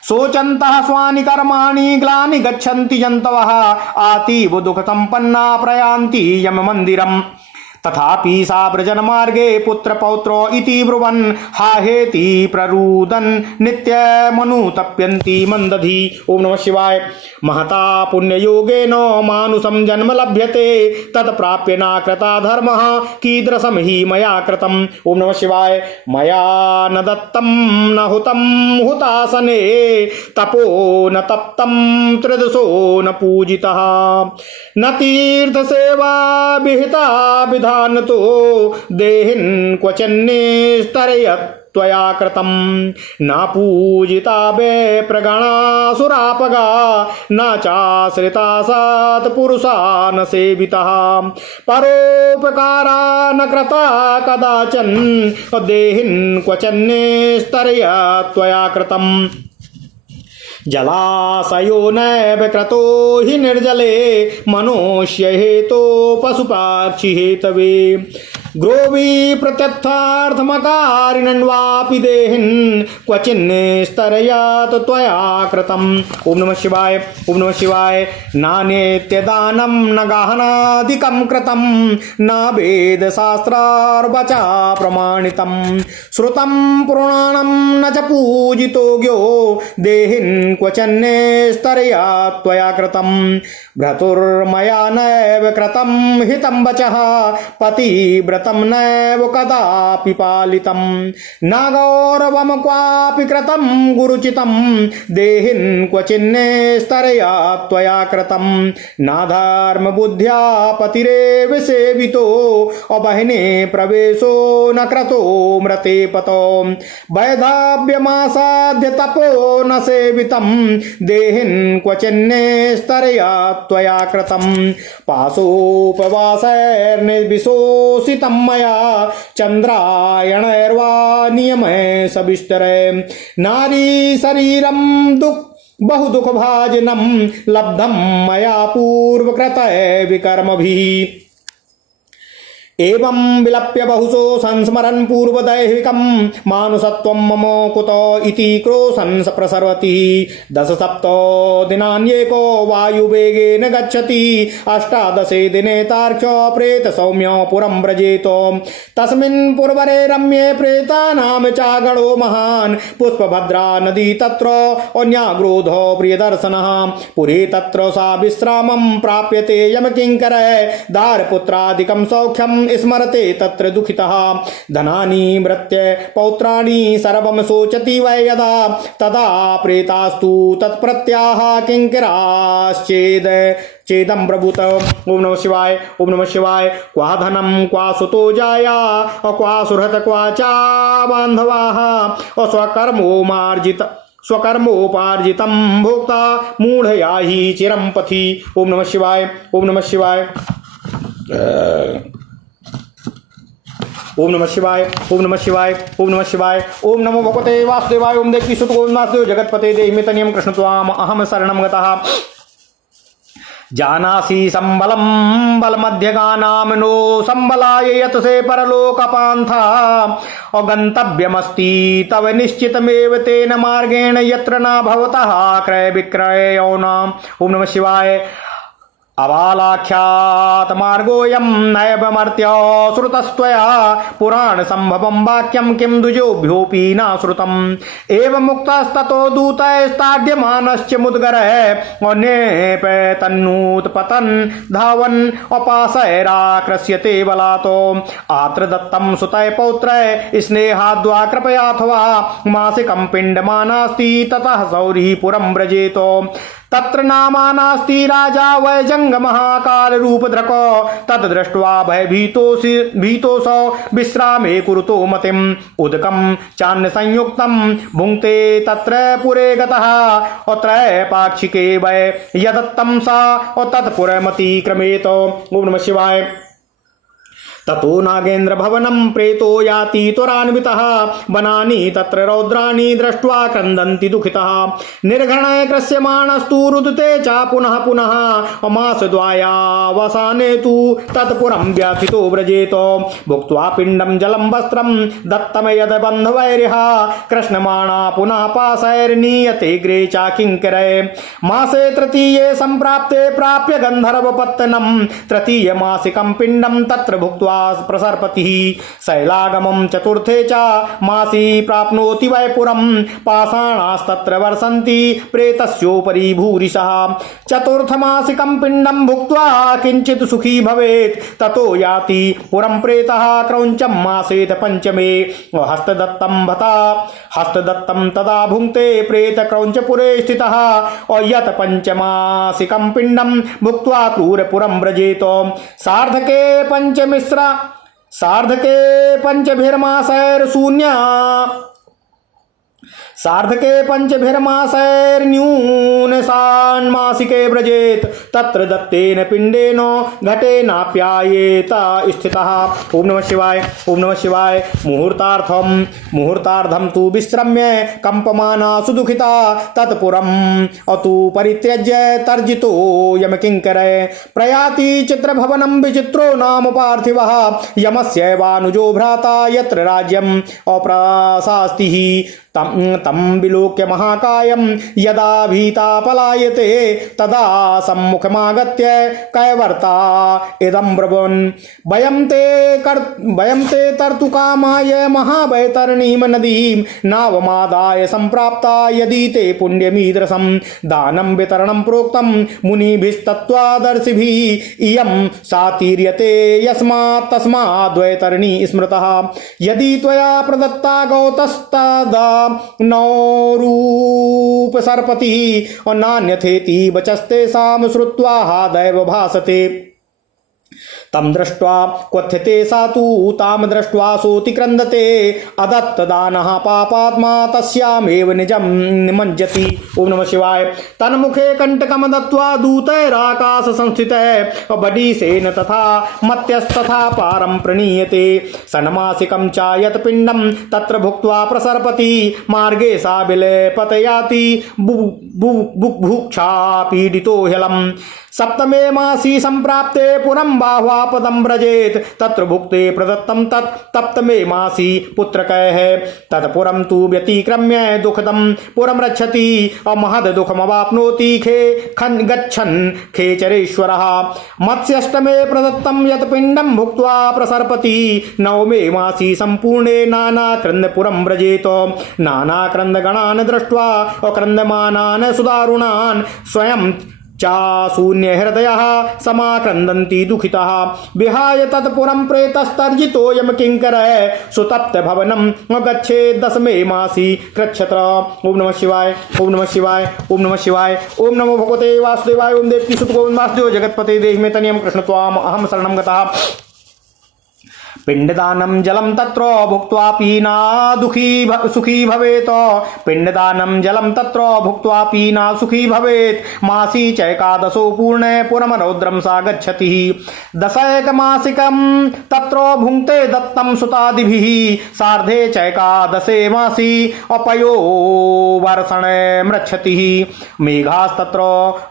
शोचन्तः स्वानि कर्माणि ग्लानि गच्छन्ति जन्तवः आतीव दुःखसम्पन्ना प्रयान्ति यममन्दिरम् तथापि सा व्रजनमार्गे पुत्रपौत्रो इति ब्रुवन् हाहेति प्ररुदन् नित्यमनुतप्यन्ति मन्दधि। ओम नमः शिवाय। महता पुण्ययोगेन मानुषं जन्म लभ्यते तत्प्राप्य न कृता धर्मः कीदृशं हि मया कृतम्। ओम नमः शिवाय। मया न दत्तं न हुतं हुतासने तपो न तप्तं त्रिदशो न पूजितः न तीर्थसेवा विहिता विधा तो देहिन् क्वचिन्निस्तरयत्वया कृतं न पूजिता वे प्रगणासुरापगा न चाश्रिता सत्पुरुषा न सेवितः परोपकारा न कृता कदाचन देहिन् क्वचिन्निस्तरयत्वया कृतम् जलाशयो नैव क्रतो हि निर्जले मनुष्य हेतो पशुपाक्षि हेतवे ग्रोवी प्रत्यर्थार्थमकारिणन्वापि देहिन् क्वचिन्निस्तरयात् त्वया कृतम्। ओम नमः शिवाय। ओम नमः शिवाय। नानेत्यदानं न गहनादिकं कृतं न वेदशास्त्रार्वचा प्रमाणितं श्रुतं पुराणं न च पूजितो ज्ञो देहिन् क्वचिन्निस्तरयात् त्वया कृतं भ्रातुर्मया नैव कृतं हितं वचः पतिव्रतं नैव कदापि पालितं न गौरवं क्वापि कृतं गुरुचितं देहिन् क्वचिन्निस्तरयात् त्वया कृतं न धर्मबुद्ध्या पतिरेव सेवितो अबहिने प्रवेशो न क्रतो मृते पतो वैधव्यमासाद्य तपो न सेवितं देहिन् क्वचिन्निस्तरयात् त्वया कृतं पाशोपवासैर्निर्विशोषितं मया चन्द्रायणैर्वा नियमे सविस्तरे नारी शरीरं बहु दुःखभाजनं लब्धं मया पूर्वकृतैः विकर्मभिः एवं विलप्य बहुशो संस्मरन् पूर्वदैहिकं मानुषत्वं मम कुतो इति क्रोशन् प्रसर्वति दशसप्तो दिनान्येको वायुवेगेन गच्छति अष्टादशे दिने तार्क्ष्यो प्रेत सौम्यो पुरं व्रजेत तस्मिन् पुरवरे रम्ये प्रेतानां चागणो महान् पुष्पभद्रा नदी तत्र अन्याग्रोधो प्रियदर्शनः पुरे तत्र सा विश्रामं प्राप्यते यमकिङ्करः दारपुत्रादिकं सौख्यं स्मरते तत्र दुःखितः धनानि मृत्य पौत्राणि सर्वं शोचति वै यदा तदा प्रेतास्तु तत्प्रत्याह किङ्कराश्चेद चेदं प्रभूत। ओम नमः शिवाय। ओम नमः शिवाय। क्वा धनं क्वा सुतो जाया क्वा सुहृत् क्वा चा बान्धवाः स्वकर्मोपार्जितं भोक्ता मूढया हि चिरं पथि। ओम नमः शिवाय। ओम नमः शिवाय। ओम नमः शिवाय। ओम नमः शिवाय। ओम नमः शिवाय। ओम नमो भगवते वासुदेवाय। ओम देवी सुत गोविंदासदेव जगतपते देहि मे तनियं कृष्ण त्वाम अहम शरणं गतः जानासि संबलं बलमध्यगानां नो संबलाय यतसे परलोकपान्था अगन्तव्यमस्ति तव निश्चितमेव तेन मार्गेण यत्र न भवतः क्रय विक्रयो नाम। ओम नमः शिवाय। अबालाख्यात मार्गोऽयं नैवमर्त्य श्रुतस्त्वया पुराण संभवं वाक्यं किं द्विजोभ्योऽपि न श्रुतम् एवमुक्तस्ततो दूतैस्ताड्यमानश्च मुद्गरः अन्येऽप्यतन्नूत्पतन् धावन् अपासैराक्रस्यते बलातो आत्र दत्तं सुतै पौत्रः स्नेहाद्वा कृपयाथवा मासिकं पिण्डमानास्ति ततः सौरिः पुरं व्रजेतो तत्र नामानास्ति राजा वैजङ्गमहाकाल रूपधृको तद्दृष्ट्वा भयभीतोऽसौ विश्रामे कुरुतो मतिम् उदकं चान्न संयुक्तं भुङ्क्ते तत्र पुरे गतः अत्र पाक्षिके वै यदत्तं सा तत्पुरमतिक्रमेत। ओम नमः शिवाय। ततो नागेन्द्र भवनं प्रेतो याति त्वरान्वितः वनानि तत्र रौद्राणि दृष्ट्वा क्रन्दन्ति दुःखितः निर्घणः कृष्यमाणस्तु रुदते च पुनः पुनः मासद्वयावसाने तु तत्पुरं व्याथितो व्रजेतो भुक्त्वा पिण्डं जलं वस्त्रं दत्तं यद्बन्धवैर्यः कृष्णमाणा पुनः पाशैर्नीयते ग्रे च किङ्करे मासे तृतीये सम्प्राप्ते प्राप्य गन्धर्वपत्तनं तृतीयमासिकं पिण्डं तत्र भुक्त्वा प्रसर्पतिः शैलागमं चतुर्थे च मासी प्राप्नोति वै पुरं पाषाणास्तत्र वर्षन्ति प्रेतस्योपरि भूरिशः चतुर्थमासिकं पिण्डं भुक्त्वा किञ्चित् सुखी भवेत् ततो याति पुरं प्रेतः क्रौञ्चं मासेत पञ्चमे हस्तदत्तं तदा भुङ्क्ते प्रेतक्रौञ्चपुरे स्थितः यत् पञ्चमासिकं पिण्डं भुक्त्वा क्रूरपुरं व्रजेत सार्धके पंचभिर्मासैर्न्यूनसान्मासिके व्रजेत तत्र दत्तेन पिण्डेन घटेनाप्यायेत स्थितः। ओम नमः शिवाय। ओम नमः शिवाय। मुहूर्तार्धं तु विश्रम्य कंपमाना सुदुःखिता तत्पुरम् अतु परित्यज्य तर्जितो यमकिङ्करे प्रयाति चित्रभवनं विचित्रो नाम पार्थिवः यमस्यैवानुजो भ्राता यत्र राज्यम् अप्रशास्तिः तं विलोक्य महाकायं यदा भीता पलायते तदा सम्मुखमागत्य कैवर्ता इदं ब्रवन् वयं ते तर्तुकामाय महावैतरणीं नदीं नावमादाय सम्प्राप्ता यदि ते पुण्यमीदृशं दानं वितरणं प्रोक्तं मुनिभिस्तत्त्वादर्शिभिः इयं सातीर्यते यस्मात् तस्माद्वैतरणी स्मृतः यदि त्वया प्रदत्ता गौतस्तदा नौरूप सर्पति और नान्यथेति वचस्ते साम श्रुत्वा हा दैव भासते तम दृष्ट्वा क्वथ्यते सा तु ताम दृष्ट्वा सोति क्रन्दते अदत्तदानः पापात्मा तस्यामेव निजं निमज्जति। ओम नमः शिवाय। तन्मुखे कंटकम दत्त्वा दूतैराकाश संस्थितः बडीसेन तथा मत्यस्तथा पारं प्रणीयते सन्मासिकं च यत् पिण्डं तत्र भुक्त्वा प्रसर्पति मार्गे सा विलेपतयाति बुभुक्षा पीडितो ह्यलम् सप्तमे मासी संप्राप्ते पुरं बाह्वापदं व्रजेत तत्र भुक्ते प्रदत्तं तत् सप्तमे मासी पुत्रकः तत्पुरं तु व्यतिक्रम्य दुःखदं पुरं रक्षति महद दुःखमवाप्नोति गच्छन् खेचरेश्वरः मत्स्यष्टमे प्रदत्तं यत् पिण्डं भुक्त्वा प्रसर्पति नवमे मासी सम्पूर्णे नानाक्रन्दपुरं व्रजेत नानाक्रन्दगणान् दृष्ट्वा अक्रन्दमानान् सुदारुणान् स्वयं चाशून्य हृदयः समाक्रन्दन्ति दुःखितः विहाय तत्पुरं प्रेतस्तर्जितो यमकिङ्करः सुतप्त भवनं गच्छेत् दशमे मासी कृच्छ्र। ओम नमः शिवाय। ओम नमः शिवाय। ओम नमः शिवाय। ओम नमो भगवते वासुदेवाय। ओम देवकी सुत गोविंद वासुदेव जगत्पते देहि मे तनियं कृष्ण त्वाम अहं शरणं गतः पिंडदानं जलं तत्र भुक्त्वा पीना सुखी भवेत पिंडदानं जलं तत्र भुक्त्वा पीना सुखी भवेत मासी चैकादशो पूर्णे पुरम रौद्रं सा गच्छति दशैकमासिकं तत्र भुङ्क्ते दत्तं सुतादिभिः सार्धे चैकादशे मासी अपयो वर्षणे मृच्छति मेघास्तत्र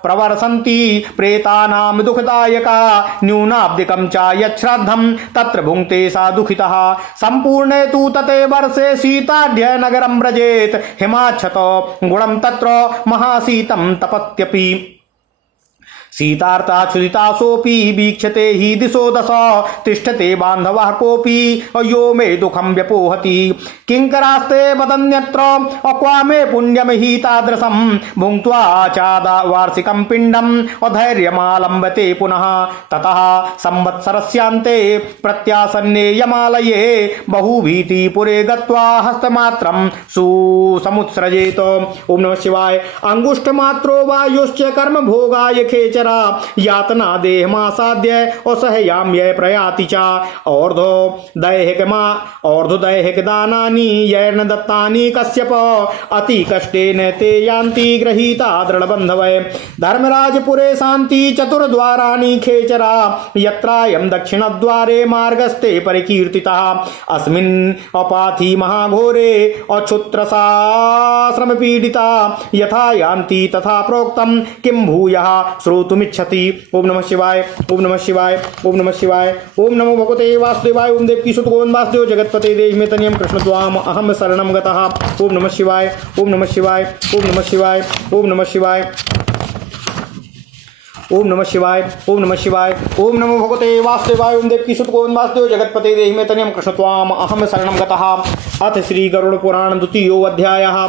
प्रवर्षन्ति प्रेतानां दुःखदायका न्यूनाब्धिकं च यच्छ्राद्धं तत्र भुङ्क्ते सा दुःखितः सम्पूर्णे तु तते वर्षे शीताढ्य नगरं व्रजेत हिमाच्छत गुणं तत्र महाशीतं तपत्यपि सीतार्ताच्युता सोऽपि वीक्षते हि दिशो दश तिष्ठते बान्धवः कोऽपि यो मे दुःखं व्यपोहति किङ्करास्ते वदन्यत्र अक्वा मे पुण्यं हि तादृशं भुङ्क्त्वा चादा वार्षिकं पिण्डम् अधैर्यमालम्बते पुनः ततः संवत्सरस्यान्ते प्रत्यासन्ने यमालये बहुभीतिपुरे गत्वा हस्तमात्रं सुसमुत्सृजेत। ओम नमः शिवाय। अंगुष्ठमात्रो वायुश्च कर्म भोगाय खेचरा यातना देहमासाद्य असहयाम्य प्रयाति च और्ध्वदैहिक दानानि येन दत्तानि कश्यप अति कष्टेन ते यान्ति गृहीता दृढबन्धवै धर्मराजपुरे शान्ति चतुर्द्वाराणि खेचरा यत्रायं दक्षिणद्वारे मार्गस्ते परिकीर्तितः अस्मिन् अपाथि महाघोरे अक्षुत्रसाश्रम पीडिता यथा यान्ति तथा प्रोक्तम किं भूयः श्रोतुमिच्छति। ओम नमः शिवाय। ओम नमः शिवाय। ओम नमः शिवाय। ओम नमो भगवते वासुदेवाय। ओम देवकी सुत गोविंद वासुदेव जगतपते देहि तनियम कृष्ण त्वाम अहम शरणं गतः। ओम नमः शिवाय। ओम नमः शिवाय। ओम नमः शिवाय। ओम नमः शिवाय। ओम नमः शिवाय। ओम नमः शिवाय। ओम नमो भगवते वासुदेवाय। ओम देवकी सुत गोविंद वासुदेव जगतपते देहि तनियम कृष्ण त्वाम अहम शरणं गतः। अथ श्री गरुड़ पुराण द्वितीयो अध्यायः।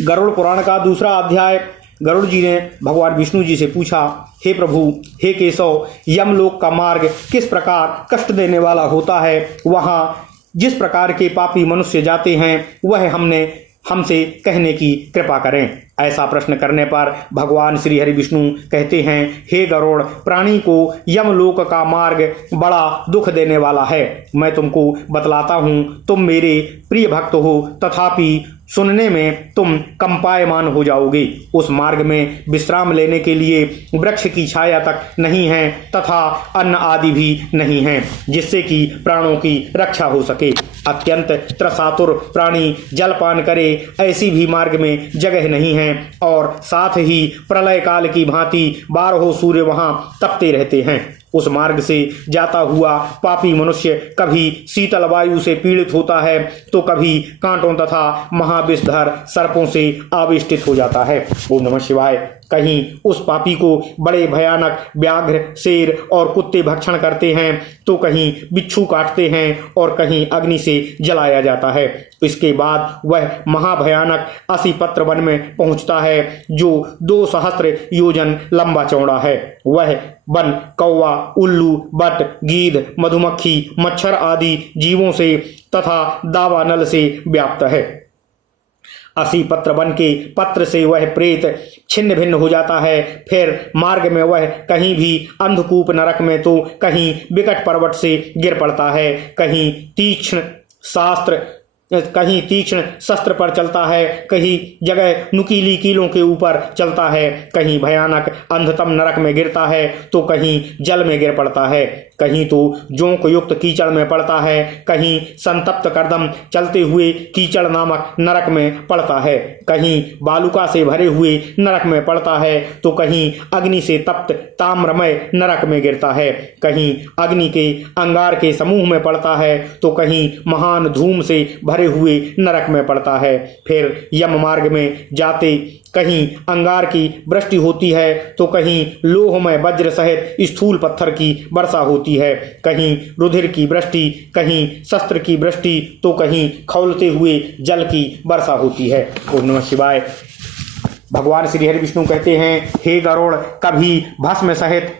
गरुड़ पुराण का दूसरा अध्याय। गरुड़ जी ने भगवान विष्णु जी से पूछा, हे प्रभु, हे केशव, यमलोक का मार्ग किस प्रकार कष्ट देने वाला होता है? वहाँ जिस प्रकार के पापी मनुष्य जाते हैं वह हमसे कहने की कृपा करें। ऐसा प्रश्न करने पर भगवान श्री हरि विष्णु कहते हैं, हे गरुड़, प्राणी को यमलोक का मार्ग बड़ा दुख देने वाला है। मैं तुमको बतलाता हूँ। तुम मेरे प्रिय भक्त हो, तथापि सुनने में तुम कंपायमान हो जाओगे। उस मार्ग में विश्राम लेने के लिए वृक्ष की छाया तक नहीं है तथा अन्न आदि भी नहीं है जिससे कि प्राणों की रक्षा हो सके। अत्यंत त्रसातुर प्राणी जलपान करे ऐसी भी मार्ग में जगह नहीं है और साथ ही प्रलय काल की भांति 12 सूर्य वहां तपते रहते हैं। उस मार्ग से जाता हुआ पापी मनुष्य कभी शीतल वायु से पीड़ित होता है तो कभी कांटों तथा महाविषधर सर्पों से आविष्टित हो जाता है। ओम नमः शिवाय। कहीं उस पापी को बड़े भयानक व्याघ्र, शेर और कुत्ते भक्षण करते हैं तो कहीं बिच्छू काटते हैं और कहीं अग्नि से जलाया जाता है। इसके बाद वह महाभयानक असीपत्र वन में पहुंचता है जो 2 सहस्त्र योजन लंबा चौड़ा है। वह वन कौवा, उल्लू, बट, गीध, मधुमक्खी, मच्छर आदि जीवों से तथा दावानल से व्याप्त है। असी पत्र वन के पत्र से वह प्रेत छिन्न भिन्न हो जाता है। फिर मार्ग में वह कहीं भी अंधकूप नरक में तो कहीं विकट पर्वत से गिर पड़ता है, कहीं तीक्ष्ण शस्त्र पर चलता है, कहीं जगह नुकीली कीलों के ऊपर चलता है, कहीं भयानक अंधतम नरक में गिरता है तो कहीं जल में गिर पड़ता है, कहीं तो जोंक युक्त कीचड़ में पड़ता है, कहीं संतप्त कर्दम चलते हुए कीचड़ नामक नरक में पड़ता है, कहीं बालुका से भरे हुए नरक में पड़ता है तो कहीं अग्नि से तप्त ताम्रमय नरक में गिरता है, कहीं अग्नि के अंगार के समूह में पड़ता है तो कहीं महान धूम से भरे हुए नरक में पड़ता है। फिर यम मार्ग में जाते कहीं अंगार की वृष्टि होती है तो कहीं लोहमय वज्र सहित स्थूल पत्थर की वर्षा होती है, कहीं रुधिर की वृष्टि, कहीं शस्त्र की वृष्टि तो कहीं खौलते हुए जल की वर्षा होती है। ओम नमः शिवाय। भगवान श्री हरि विष्णु कहते हैं, हे गरुड़, कभी भस्म सहित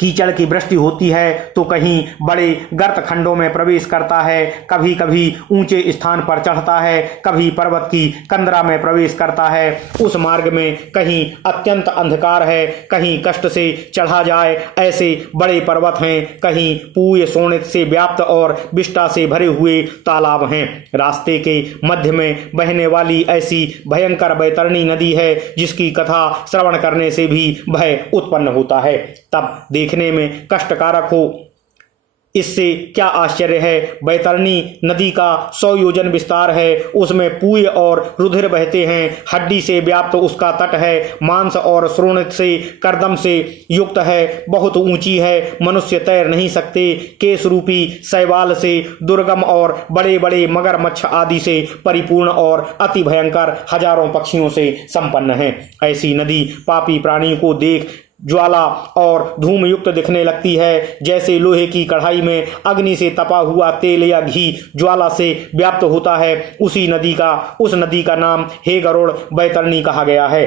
कीचड़ की वृष्टि होती है तो कहीं बड़े गर्त खंडों में प्रवेश करता है, कभी कभी ऊंचे स्थान पर चढ़ता है, कभी पर्वत की कंदरा में प्रवेश करता है। उस मार्ग में कहीं अत्यंत अंधकार है, कहीं कष्ट से चढ़ा जाए ऐसे बड़े पर्वत हैं, कहीं पूय सोने से व्याप्त और विष्टा से भरे हुए तालाब हैं। रास्ते के मध्य में बहने वाली ऐसी भयंकर बैतरणी नदी है जिसकी कथा श्रवण करने से भी भय उत्पन्न होता है। तब देखने में कष्टकारक हो इससे क्या आश्चर्य है। बैतरणी नदी का 100 योजन विस्तार है, उसमें पूय और रुधिर बहते हैं। हड्डी से व्याप्त उसका तट है, मांस और श्रोणित से कर्दम से युक्त है, बहुत ऊंची है, मनुष्य तैर नहीं सकते। केश रूपी शैवाल से दुर्गम और बड़े बड़े मगरमच्छ आदि से परिपूर्ण और अति भयंकर हजारों पक्षियों से संपन्न है। ऐसी नदी पापी प्राणी को देख ज्वाला और धूम युक्त दिखने लगती है, जैसे लोहे की कढ़ाई में अग्नि से तपा हुआ तेल या घी ज्वाला से व्याप्त होता है। उस नदी का नाम हे गरुड़ बैतरणी कहा गया है।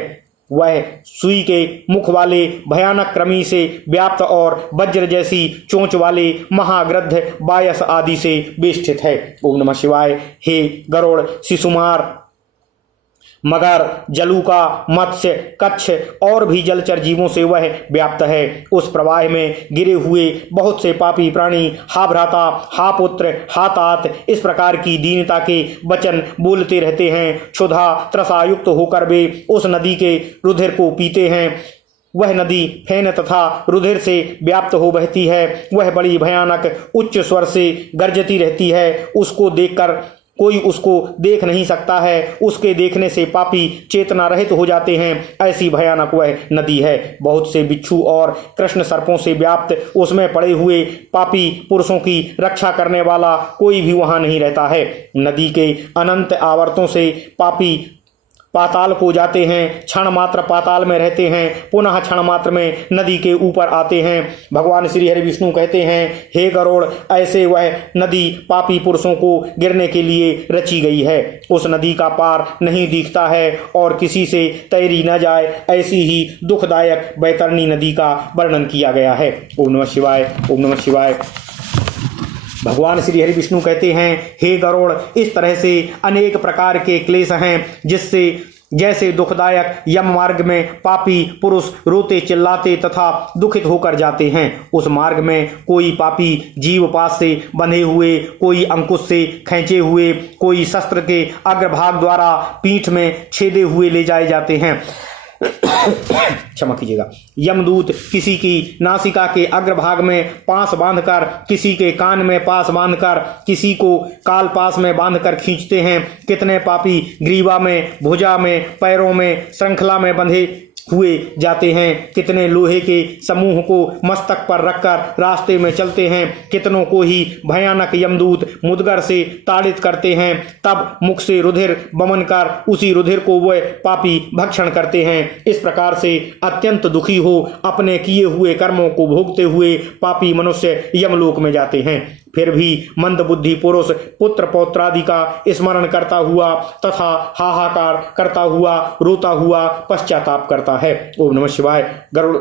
वह सुई के मुख वाले भयानक कृमि से व्याप्त और वज्र जैसी चोंच वाले महागृध्र बायस आदि से बेष्टित है। ओम नमः शिवाय। हे गरुड़, शिशुमार, मगर, जलूका, मत्स्य, कच्छ और भी जलचर जीवों से वह व्याप्त है। उस प्रवाह में गिरे हुए बहुत से पापी प्राणी हा भ्राता, हा पुत्र, हा तात इस प्रकार की दीनता के वचन बोलते रहते हैं। क्षुधा त्रसायुक्त होकर वे उस नदी के रुधिर को पीते हैं। वह नदी फेन तथा रुधिर से व्याप्त हो बहती है। वह बड़ी भयानक उच्च स्वर से गरजती रहती है। उसको देखकर कोई उसको देख नहीं सकता है। उसके देखने से पापी चेतना रहित हो जाते हैं। ऐसी भयानक वह नदी है। बहुत से बिच्छू और कृष्ण सर्पों से व्याप्त उसमें पड़े हुए पापी पुरुषों की रक्षा करने वाला कोई भी वहां नहीं रहता है। नदी के अनंत आवर्तों से पापी पाताल को जाते हैं, क्षण मात्र पाताल में रहते हैं, पुनः क्षण मात्र में नदी के ऊपर आते हैं। भगवान श्री हरि विष्णु कहते हैं, हे गरुड़, ऐसे वह नदी पापी पुरुषों को गिरने के लिए रची गई है। उस नदी का पार नहीं दिखता है और किसी से तैरी न जाए, ऐसी ही दुखदायक बैतरणी नदी का वर्णन किया गया है। ओम नमः शिवाय। ओम नमः शिवाय। भगवान श्री हरि विष्णु कहते हैं, हे गरुड़, इस तरह से अनेक प्रकार के क्लेश हैं, जिससे जैसे दुखदायक यम मार्ग में पापी पुरुष रोते चिल्लाते तथा दुखित होकर जाते हैं, उस मार्ग में कोई पापी जीव पास से बंधे हुए, कोई अंकुश से खींचे हुए, कोई शस्त्र के अग्रभाग द्वारा पीठ में छेदे हुए ले जाए जाते हैं। क्षमा कीजिएगा। यमदूत किसी की नासिका के अग्रभाग में पास बांधकर, किसी के कान में पास बांधकर, किसी को काल पास में बांधकर खींचते हैं। कितने पापी ग्रीवा में, भुजा में, पैरों में श्रृंखला में बंधे हुए जाते हैं। कितने लोहे के समूह को मस्तक पर रखकर रास्ते में चलते हैं। कितनों को ही भयानक यमदूत मुदगर से ताड़ित करते हैं। तब मुख से रुधिर बमन कर उसी रुधिर को वह पापी भक्षण करते हैं। इस प्रकार से अत्यंत दुखी हो अपने किए हुए कर्मों को भोगते हुए पापी मनुष्य यमलोक में जाते हैं। फिर भी मंद बुद्धि पुरुष पुत्र पौत्रादि का स्मरण करता हुआ तथा हाहाकार करता हुआ, रोता हुआ पश्चाताप करता है। ओम नमः शिवाय। गरुड़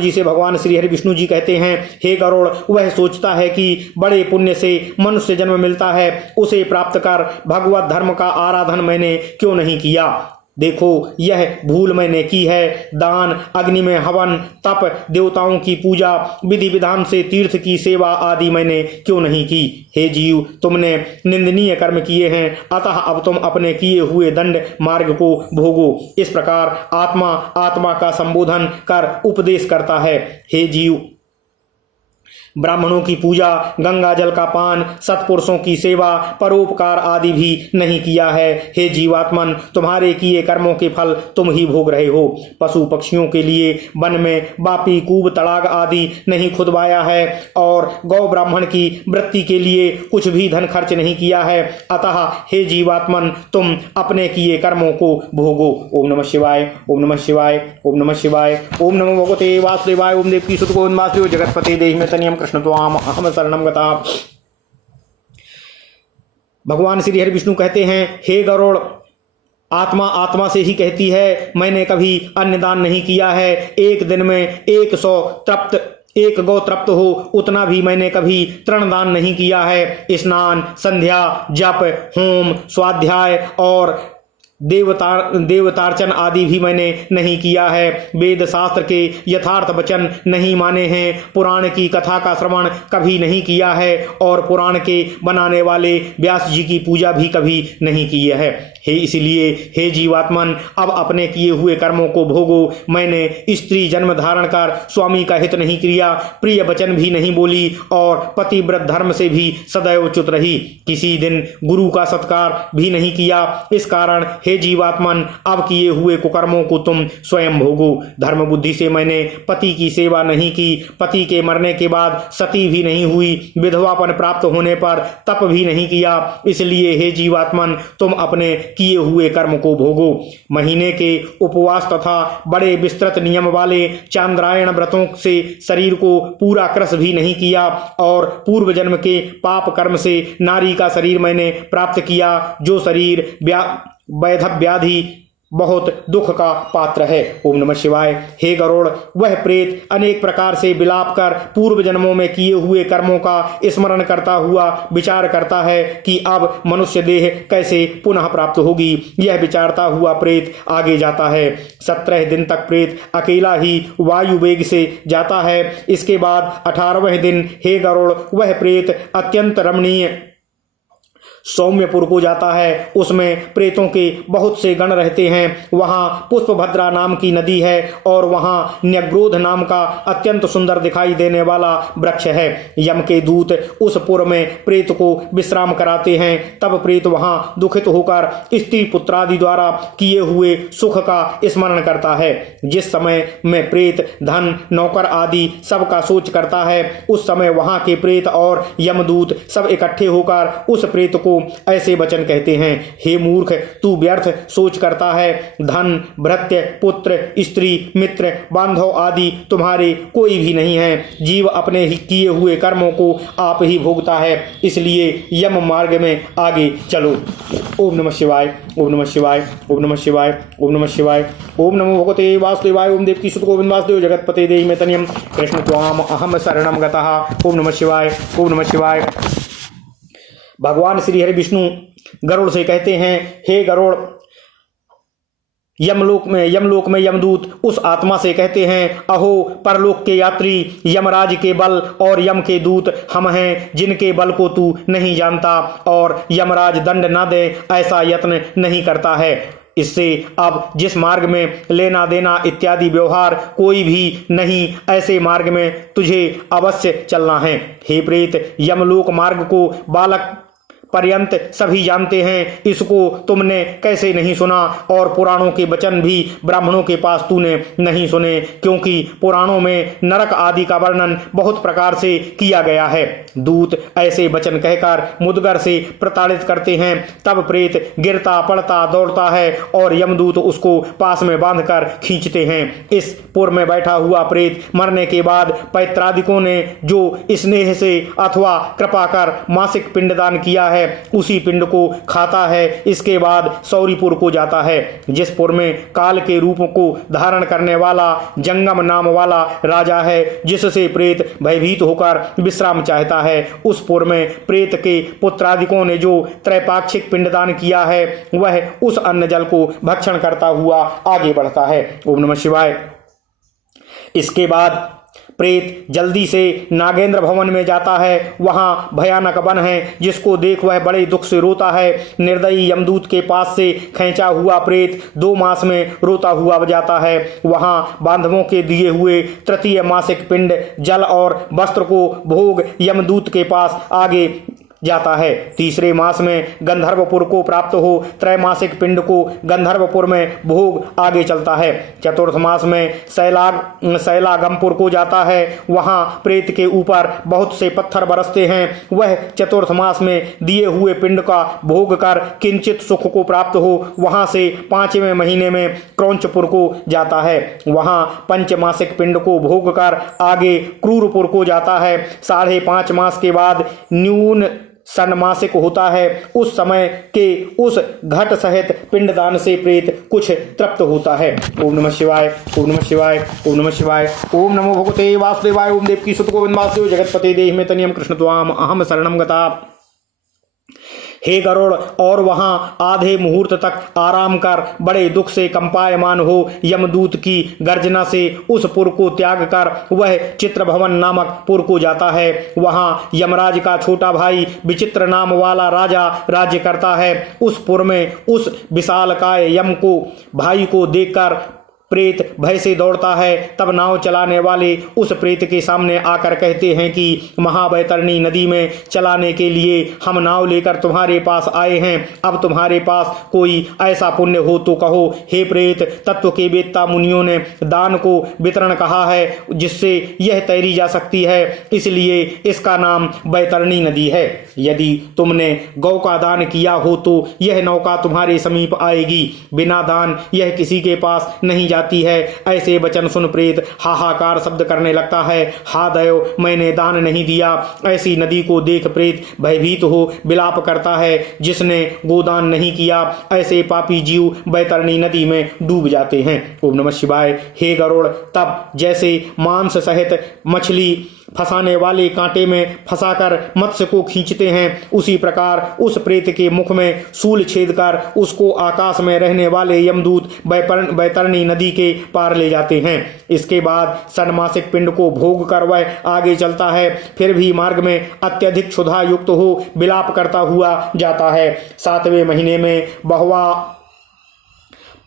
जी से भगवान श्री हरि विष्णु जी कहते हैं, हे गरुड़, वह सोचता है कि बड़े पुण्य से मनुष्य जन्म मिलता है, उसे प्राप्त कर भगवत धर्म का आराधन मैंने क्यों नहीं किया। देखो, यह भूल मैंने की है। दान, अग्नि में हवन, तप, देवताओं की पूजा, विधि विधान से तीर्थ की सेवा आदि मैंने क्यों नहीं की। हे जीव, तुमने निंदनीय कर्म किए हैं, अतः अब तुम अपने किए हुए दंड मार्ग को भोगो। इस प्रकार आत्मा का संबोधन कर उपदेश करता है। हे जीव, ब्राह्मणों की पूजा, गंगा जल का पान, सत्पुरुषों की सेवा, परोपकार आदि भी नहीं किया है। हे जीवात्मन, तुम्हारे किए कर्मों के फल तुम ही भोग रहे हो। पशु पक्षियों के लिए वन में बापी कूब तड़ाग आदि नहीं खुदवाया है और गौ ब्राह्मण की वृत्ति के लिए कुछ भी धन खर्च नहीं किया है। अतः हे जीवात्मन, तुम अपने किए कर्मों को भोगो। ओम नमः शिवाय। ओम नमः शिवाय। ओम नमः शिवाय। ओम नमो भगवते वासुदेवाय। ओम देवकी सुत गोविंद वासुदेव जगतपते देहि में तनियम कृष्ण त्वाम अहम शरणं गता। भगवान श्री हरि विष्णु कहते हैं, हे गरुड़, आत्मा से ही कहती है, मैंने कभी अन्नदान नहीं किया है। एक दिन में 100 तृप्त, एक गौ तृप्त हो उतना भी मैंने कभी तृणदान नहीं किया है। स्नान, संध्या, जप, होम, स्वाध्याय और देवतार्चन आदि भी मैंने नहीं किया है। वेद शास्त्र के यथार्थ वचन नहीं माने हैं। पुराण की कथा का श्रवण कभी नहीं किया है और पुराण के बनाने वाले व्यास जी की पूजा भी कभी नहीं की है। इसलिए हे जीवात्मन, अब अपने किए हुए कर्मों को भोगो। मैंने स्त्री जन्म धारण कर स्वामी का हित नहीं किया, प्रिय वचन भी नहीं बोली और पतिव्रत धर्म से भी सदैव च्युत रही। किसी दिन गुरु का सत्कार भी नहीं किया। इस कारण हे जीवात्मन, अब किए हुए कुकर्मों को तुम स्वयं भोगो। धर्म बुद्धि से मैंने पति की सेवा नहीं की, पति के मरने के बाद सती भी नहीं हुई, विधवापन प्राप्त होने पर तप भी नहीं किया। इसलिए हे जीवात्मन, तुम अपने किए हुए कर्म को भोगो। महीने के उपवास तथा बड़े विस्तृत नियम वाले चांद्रायण व्रतों से शरीर को पूरा क्रस भी नहीं किया और पूर्व जन्म के पाप कर्म से नारी का शरीर मैंने प्राप्त किया, जो शरीर वैधव्य व्याधि बहुत दुख का पात्र है। ओम नमः शिवाय। हे गरुड़, वह प्रेत अनेक प्रकार से विलाप कर पूर्व जन्मों में किए हुए कर्मों का स्मरण करता हुआ विचार करता है कि अब मनुष्य देह कैसे पुनः प्राप्त होगी। यह विचारता हुआ प्रेत आगे जाता है। 17 दिन तक प्रेत अकेला ही वायु वेग से जाता है। इसके बाद 18वें दिन हे गरुड़, वह प्रेत अत्यंत रमणीय सौम्यपुर को जाता है। उसमें प्रेतों के बहुत से गण रहते हैं। वहाँ पुष्पभद्रा नाम की नदी है और वहाँ न्यग्रोध नाम का अत्यंत सुंदर दिखाई देने वाला वृक्ष है। यम के दूत उस पुर में प्रेत को विश्राम कराते हैं। तब प्रेत वहाँ दुखित होकर स्त्री पुत्रादि द्वारा किए हुए सुख का स्मरण करता है। जिस समय में प्रेत धन नौकर आदि सबका सोच करता है, उस समय वहाँ के प्रेत और यमदूत सब इकट्ठे होकर उस प्रेत को ऐसे वचन कहते हैं। हे मूर्ख, तू व्यर्थ सोच करता है। धन भृत्य पुत्र स्त्री मित्र बांधव आदि तुम्हारे कोई भी नहीं है। जीव अपने ही किए हुए कर्मों को आप ही भोगता है। इसलिए यम मार्ग में आगे चलो। ओम नमः शिवाय। ओम नमः शिवाय। ओम नमः शिवाय। ओम नमः शिवाय। ओम नमो भगवते वासुदेवाय। ओम देवकी सुत गोविंद वासुदेव जगतपते देहि मे तनियम कृष्ण त्वाम अहम शरणम गतः। ओम नमः शिवाय। ओम नमः शिवाय। भगवान श्री हरि विष्णु गरुड़ से कहते हैं, हे गरुड़, यमलोक में यमदूत उस आत्मा से कहते हैं, अहो परलोक के यात्री, यमराज के बल और यम के दूत हम हैं, जिनके बल को तू नहीं जानता और यमराज दंड न दे ऐसा यत्न नहीं करता है। इससे अब जिस मार्ग में लेना देना इत्यादि व्यवहार कोई भी नहीं, ऐसे मार्ग में तुझे अवश्य चलना है। हे प्रेत, यमलोक मार्ग को बालक पर्यंत सभी जानते हैं। इसको तुमने कैसे नहीं सुना और पुराणों के वचन भी ब्राह्मणों के पास तूने नहीं सुने, क्योंकि पुराणों में नरक आदि का वर्णन बहुत प्रकार से किया गया है। दूत ऐसे वचन कहकर मुदगर से प्रताड़ित करते हैं। तब प्रेत गिरता पड़ता दौड़ता है और यमदूत उसको पास में बांधकर खींचते हैं। इस पुर में बैठा हुआ प्रेत मरने के बाद पैत्रादिकों ने जो स्नेह से अथवा कृपा कर मासिक पिंडदान किया है, उसी पिंड को खाता है। इसके बाद सौरीपुर को जाता है, जिस पुर में काल के रूप को धारण करने वाला जंगम नाम वाला राजा है, जिससे प्रेत भयभीत होकर विश्राम चाहता है। उस पुर में प्रेत के पुत्रादिकों ने जो त्रैपाक्षिक पिंडदान किया है, वह उस अन्न जल को भक्षण करता हुआ आगे बढ़ता है। ओम नमः शिवाय। इसके बाद प्रेत जल्दी से नागेंद्र भवन में जाता है। वहाँ भयानक वन है, जिसको देख वह बड़े दुख से रोता है। निर्दयी यमदूत के पास से खींचा हुआ प्रेत 2 मास में रोता हुआ जाता है। वहाँ बांधवों के दिए हुए तृतीय मासिक पिंड जल और वस्त्र को भोग यमदूत के पास आगे जाता है। तीसरे मास में गंधर्वपुर को प्राप्त हो त्रैमासिक पिंड को गंधर्वपुर में भोग आगे चलता है। चतुर्थ मास में शैलागमपुर को जाता है। वहाँ प्रेत के ऊपर बहुत से पत्थर बरसते हैं। वह चतुर्थ मास में दिए हुए पिंड का भोग कर किंचित सुख को प्राप्त हो वहाँ से 5वें महीने में क्रौंचपुर को जाता है। वहाँ पंचमासिक पिंड को भोग कर आगे क्रूरपुर को जाता है। 5.5 मास के बाद न्यून सन्मासिक होता है। उस समय के उस घट सहित पिंडदान से प्रेत कुछ तृप्त होता है। ओम नमः शिवाय। ओम नमः शिवाय। ओम नमः शिवाय। ओम नमो भगवते वासुदेवाय। ओम देवकी सुत गोविंद वासुदेव जगतपते देहि मे तनियम कृष्ण त्वाम अहम शरणम गता। हे गरुड़, और वहां आधे मुहूर्त तक आराम कर बड़े दुख से कंपायमान हो यमदूत की गर्जना से उस पुर को त्याग कर वह चित्रभवन नामक पुर को जाता है। वहां यमराज का छोटा भाई विचित्र नाम वाला राजा राज्य करता है। उस पुर में उस विशालकाय यम को भाई को देखकर प्रेत भय से दौड़ता है। तब नाव चलाने वाले उस प्रेत के सामने आकर कहते हैं कि महाबैतरणी नदी में चलाने के लिए हम नाव लेकर तुम्हारे पास आए हैं। अब तुम्हारे पास कोई ऐसा पुण्य हो तो कहो। हे प्रेत, तत्व के वेत्ता मुनियों ने दान को वितरण कहा है जिससे यह तैरी जा सकती है, इसलिए इसका नाम बैतरणी नदी है। यदि तुमने गौ का दान किया हो तो यह नौका तुम्हारे समीप आएगी। बिना दान यह किसी के पास नहीं जाती है। ऐसे वचन सुन प्रेत हाहाकार शब्द करने लगता है। हा दयो, मैंने दान नहीं दिया। ऐसी नदी को देख प्रेत भयभीत हो विलाप करता है। जिसने गोदान नहीं किया, ऐसे पापी जीव बैतरणी नदी में डूब जाते हैं। ओम नमः शिवाय। हे गरुड़, तब जैसे मांस सहित मछली फंसाने वाले कांटे में फंसाकर मत्स्य को खींचते हैं, उसी प्रकार उस प्रेत के मुख में सूल छेद कर उसको आकाश में रहने वाले यमदूत बैतरणी नदी के पार ले जाते हैं। इसके बाद षण्मासिक पिंड को भोग कर वह आगे चलता है। फिर भी मार्ग में अत्यधिक क्षुधा युक्त हो विलाप करता हुआ जाता है। 7वें महीने में बहुवा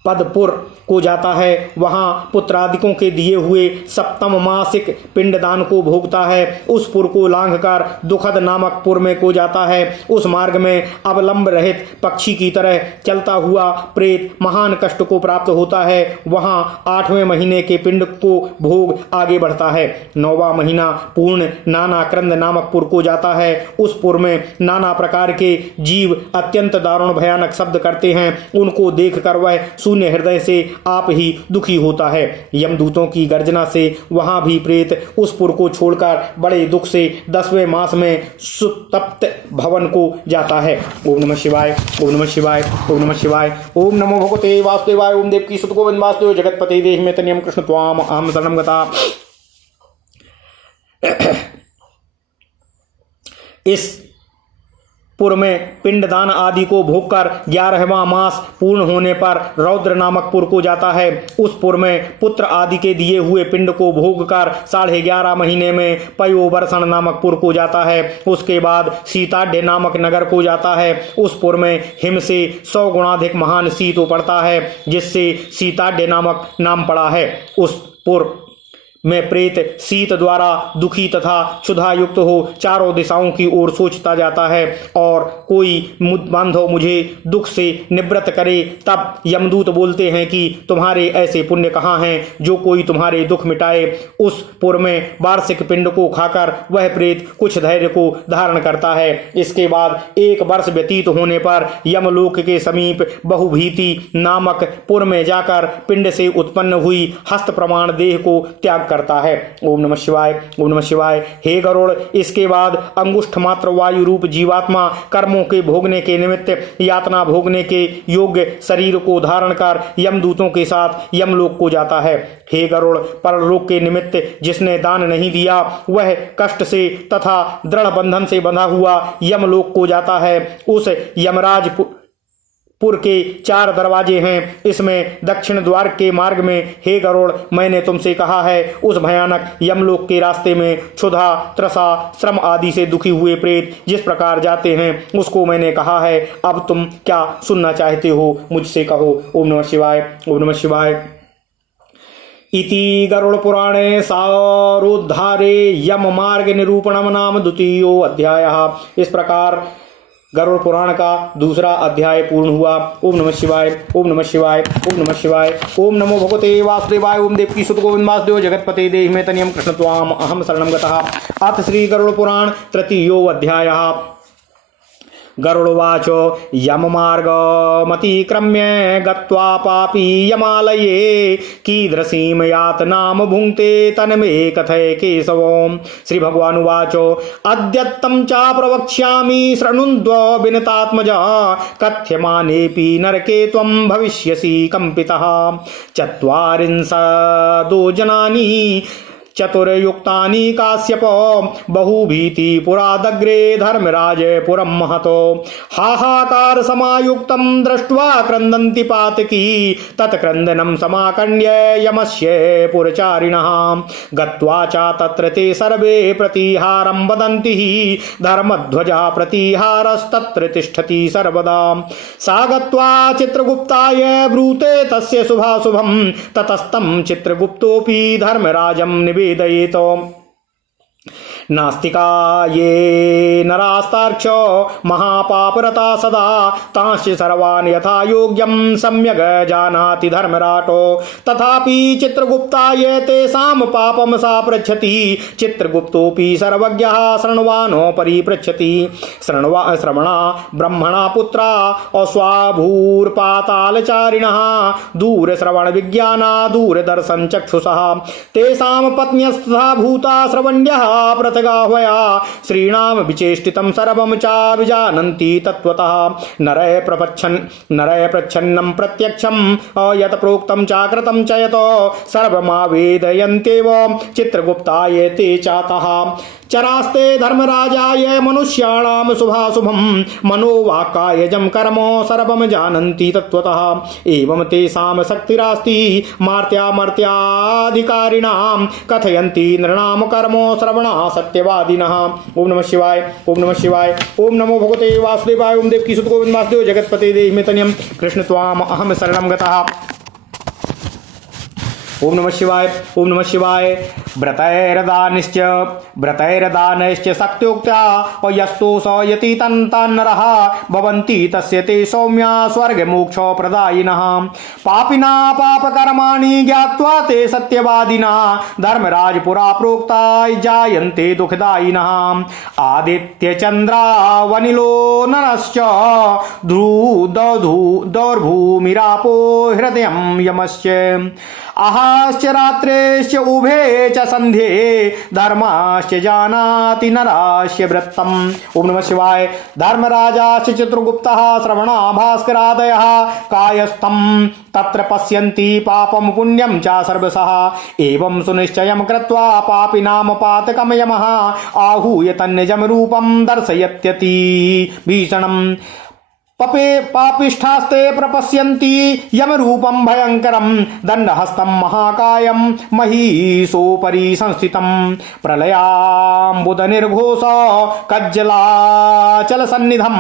पदपुर को जाता है। वहां पुत्रादिकों के दिए हुए सप्तम मासिक पिंडदान को भोगता है। उस पुर को लांघकर दुखद नामक पुर में को जाता है। उस मार्ग में अवलंब रहित पक्षी की तरह चलता हुआ प्रेत महान कष्ट को प्राप्त होता है। वहां 8वें महीने के पिंड को भोग आगे बढ़ता है। 9वां महीना पूर्ण नाना क्रंद नामक पुर को जाता है। उस पुर में नाना प्रकार के जीव अत्यंत दारुण भयानक शब्द करते हैं। उनको देखकर वह शून्य हृदय से आप ही दुखी होता है। यमदूतों की गर्जना से वहां भी प्रेत उस पुर को छोड़कर बड़े दुख से 10वें मास में सुतप्त भवन को जाता है। ओम नमः शिवाय, ओम नमः शिवाय, ओम नमः शिवाय। ओम नमो भगवते वासुदेवाय। ओम देव की सुत गोविंद वासुदेव जगतपते देहि में तनियम कृष्ण त्वाम अहम शरणं गता। इस पुर में पिंडदान आदि को भोगकर 11वां मास पूर्ण होने पर रौद्र नामक पुर को जाता है। उस पुर में पुत्र आदि के दिए हुए पिंड को भोगकर 11.5 महीने में पयोवर्षण नामक पुर को जाता है। उसके बाद सीताढ़ नामक नगर को जाता है। उस पुर में हिम से 100 गुणाधिक महान शीत पड़ता है, जिससे सीताढ़ नामक नाम पड़ा है। उस पुर में प्रेत शीत द्वारा दुखी तथा क्षुधा युक्त हो चारों दिशाओं की ओर सोचता जाता है और कोई बांधव मुझे दुख से निवृत्त करे। तब यमदूत बोलते हैं कि तुम्हारे ऐसे पुण्य कहाँ हैं जो कोई तुम्हारे दुख मिटाए। उस पुर में वार्षिक पिंड को खाकर वह प्रेत कुछ धैर्य को धारण करता है। इसके बाद 1 वर्ष व्यतीत होने पर यमलोक के समीप बहुभीति नामक पुर में जाकर पिंड से उत्पन्न हुई हस्त प्रमाण देह को त्याग करता है। ओम नमः शिवाय, ओम नमः शिवाय। हे गरुड़, इसके बाद अंगुष्ठ मात्र वायु रूप जीवात्मा कर्मों के भोगने के निमित्त यातना भोगने के योग्य शरीर को धारण कर यमदूतों के साथ यमलोक को जाता है। हे गरुड़, परलोक के निमित्त जिसने दान नहीं दिया वह कष्ट से तथा दृढ़ बंधन से बंधा हुआ यमलोक को जाता है। उस यमराज पुर के 4 दरवाजे हैं। इसमें दक्षिण द्वार के मार्ग में हे गरुड़, मैंने तुमसे कहा है उस भयानक यमलोक के रास्ते में क्षुधा त्रसा श्रम आदि से दुखी हुए प्रेत जिस प्रकार जाते हैं उसको मैंने कहा है। अब तुम क्या सुनना चाहते हो मुझसे कहो। ओम नमः शिवाय, ओम नमः शिवाय। इति गरुड़ पुराणे सारोद्धारे यम मार्ग निरूपणम नाम 2 अध्यायः। इस प्रकार गरुड़ पुराण का 2 अध्याय पूर्ण हुआ। ओम नमः शिवाय, ओम नमः शिवाय, ओम नमः शिवाय। ओम नमो भगवते वासुदेवाय। ओम देव की सुत गोविंद वासुदेव जगतपते देहि में तनियम कृष्ण त्वाम अहम शरणं गतः। अथ श्री गरुड़ पुराण 3 अध्यायः। गरुड़वाच यम मार्गमतिक्रम्य गत्वा पापी यमालये कीदृशीं यातनां भुङ्क्ते तन्मे कथय केशवम्। श्री भगवानुवाच अद्यत्तं च प्रवक्ष्यामि शृण्वन्त्व विनतात्मजा कथ्यमानेऽपि नरके त्वं भविष्यसि कम्पितः। 40 जनानि चतुर्युक्तानि काश्यप बहुभीति पुरादग्रे धर्मराज पुरं महतो हाहाकार समायुक्तं दृष्ट्वा क्रन्दन्ति पातकी तत्क्रन्दनं समाकण्य यमस्य पुरचारिणः गत्वा च तत्र ते सर्वे प्रतिहारं वदन्ति धर्मध्वजा प्रतिहारस्तत्र तिष्ठति सर्वदा सा गत्वा चित्रगुप्ताय ब्रूते तस्य शुभाशुभं ततस्तं चित्रगुप्तोऽपि धर्मराजं निवेदयेत् नास्तिका ये नरास्तार्क्ष महापापरता सदा तांश्च सर्वान् यथा योग्यं सम्यग् जानाति धर्मराटो तथापि चित्रगुप्ताय तेषां पापं सा पृच्छति चित्रगुप्तोऽपि सर्वज्ञः शृण्वानो परिपृच्छति श्रवणा ब्रह्मणा पुत्रा अस्वाभूर्पातालचारिणः दूरश्रवणविज्ञाना दूरदर्शनचक्षुषः तेषां पत्न्यस्तथा भूता श्रवण्यः गाह्वया श्रीणाम विचेष्टितं सर्वं चाभिजानन्ति तत्त्वतः नरय प्रच्छन्नं प्रत्यक्षं यत् प्रोक्तं चाकृतं च यतो सर्वमावेदयन्त्येव चित्रगुप्ताय ते चातः चरास्ते धर्मराजाय मनुष्याणां शुभाशुभं मनोवाक्कायजं कर्म सर्वं जानन्ति तत्त्वतः एवं तेषां शक्तिरास्ति मार्त्यामर्त्याधिकारिणां कथयन्ति नृणां कर्म श्रवणा सत्यवादिनः। ओम नमः शिवाय, ओम नमः शिवाय, ओम नमो भगवते वासुदेवाय। ओम देवकी सुत गोविंद वासुदेव जगत्पते देहि मे तन्यं कृष्ण त्वाम अहम शरणं गतः। ओम नमः शिवाय, ओम नमः शिवाय। व्रतैर्दानैश्च शक्त्योक्त्या यस्तु स यति तन्नरः भवन्ति तस्य ते सौम्या स्वर्गमोक्ष प्रदायिनः पापिना पापकर्माणि ज्ञात्वा ते सत्यवादिना धर्मराज पुरा प्रोक्ता जायन्ते दुःखदायिनः आदित्यचन्द्रावनिलो नरश्च दौर्भूमिरापो हृदयं यमस्य अहाश्च रात्रेश्च उभे च सन्ध्ये धर्माश्च जानाति नराश्च वृत्तम्। ओम नमः शिवाय। धर्मराजाश्च चित्रगुप्तः श्रवणा भास्करादयः कायस्थं तत्र पश्यन्ति पापं पुण्यं च सर्वशः एवं सुनिश्चयं कृत्वा पापिनां पातकं यमः आहूय तन्निजं रूपं दर्शयत्यति भीषणम् पापिष्ठास्ते प्रपश्यन्ति यमरूपं भयंकरं दण्डहस्तं महाकायं महीसोपरि संस्थितं प्रलयाम्बुदनिर्घोष कज्जलाचलसन्निधम्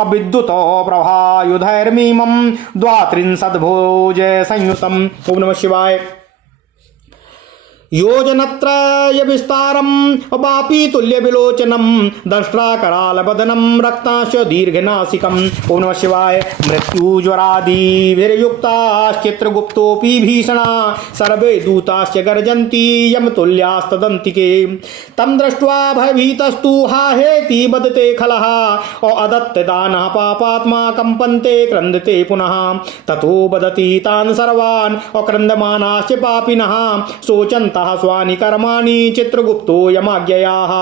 अविद्युत प्रभायुधैर्मीमं द्वात्रिंशद्भुज संयुतम्। ओम नमः शिवाय। योजनत्रय विस्तारम वापी तुल्य विलोचनम दष्ट्राकरालबदनम रक्ताश्च दीर्घनासिकम। ओम नमः शिवाय। मृत्युज्वरादिभिर्युक्ताश्चित्रगुप्तोऽपि भीषणा सर्वे दूताश्च गर्जन्ति यमतुल्यास्तदन्तिके तं दृष्ट्वा भयभीतस्तु हाहेति वदते खलः अदत्तदानः पापात्मा कंपन्ते क्रन्दते पुनः ततो वदति तान् सर्वान् अक्रन्दमानाश्च पापिनः सोचन्त स्वानि कर्माणि चित्रगुप्तो यमाज्ञयाः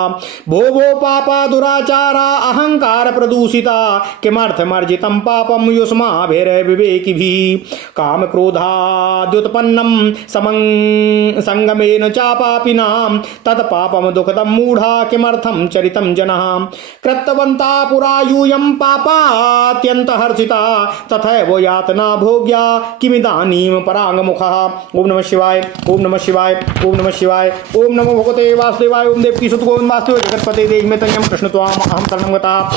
भो पापा दुराचारा अहंकार प्रदूषिता किमर्थमर्जितं पापं युष्माभिर्विवेकिभिः काम क्रोधाद्युत्पन्नं संगमेन च पापिनां तत्पापं दुःखदं मूढा किमर्थं चरितं जनः कृतवन्ता पुरा यूयं पापात्यन्तहर्षिता तथैव यातना भोग्या किमिदानीं पराङ्गमुखः। ओम नमः शिवाय, ओम नमः शिवाय, ओम नमः शिवाय। ओम नमो भगवते वासुदेवाय। ओम देवकी सुत गोविंद वासुदेव जगत्पते देहि मे तन्यं कृष्ण त्वाम अहं शरणं गतः।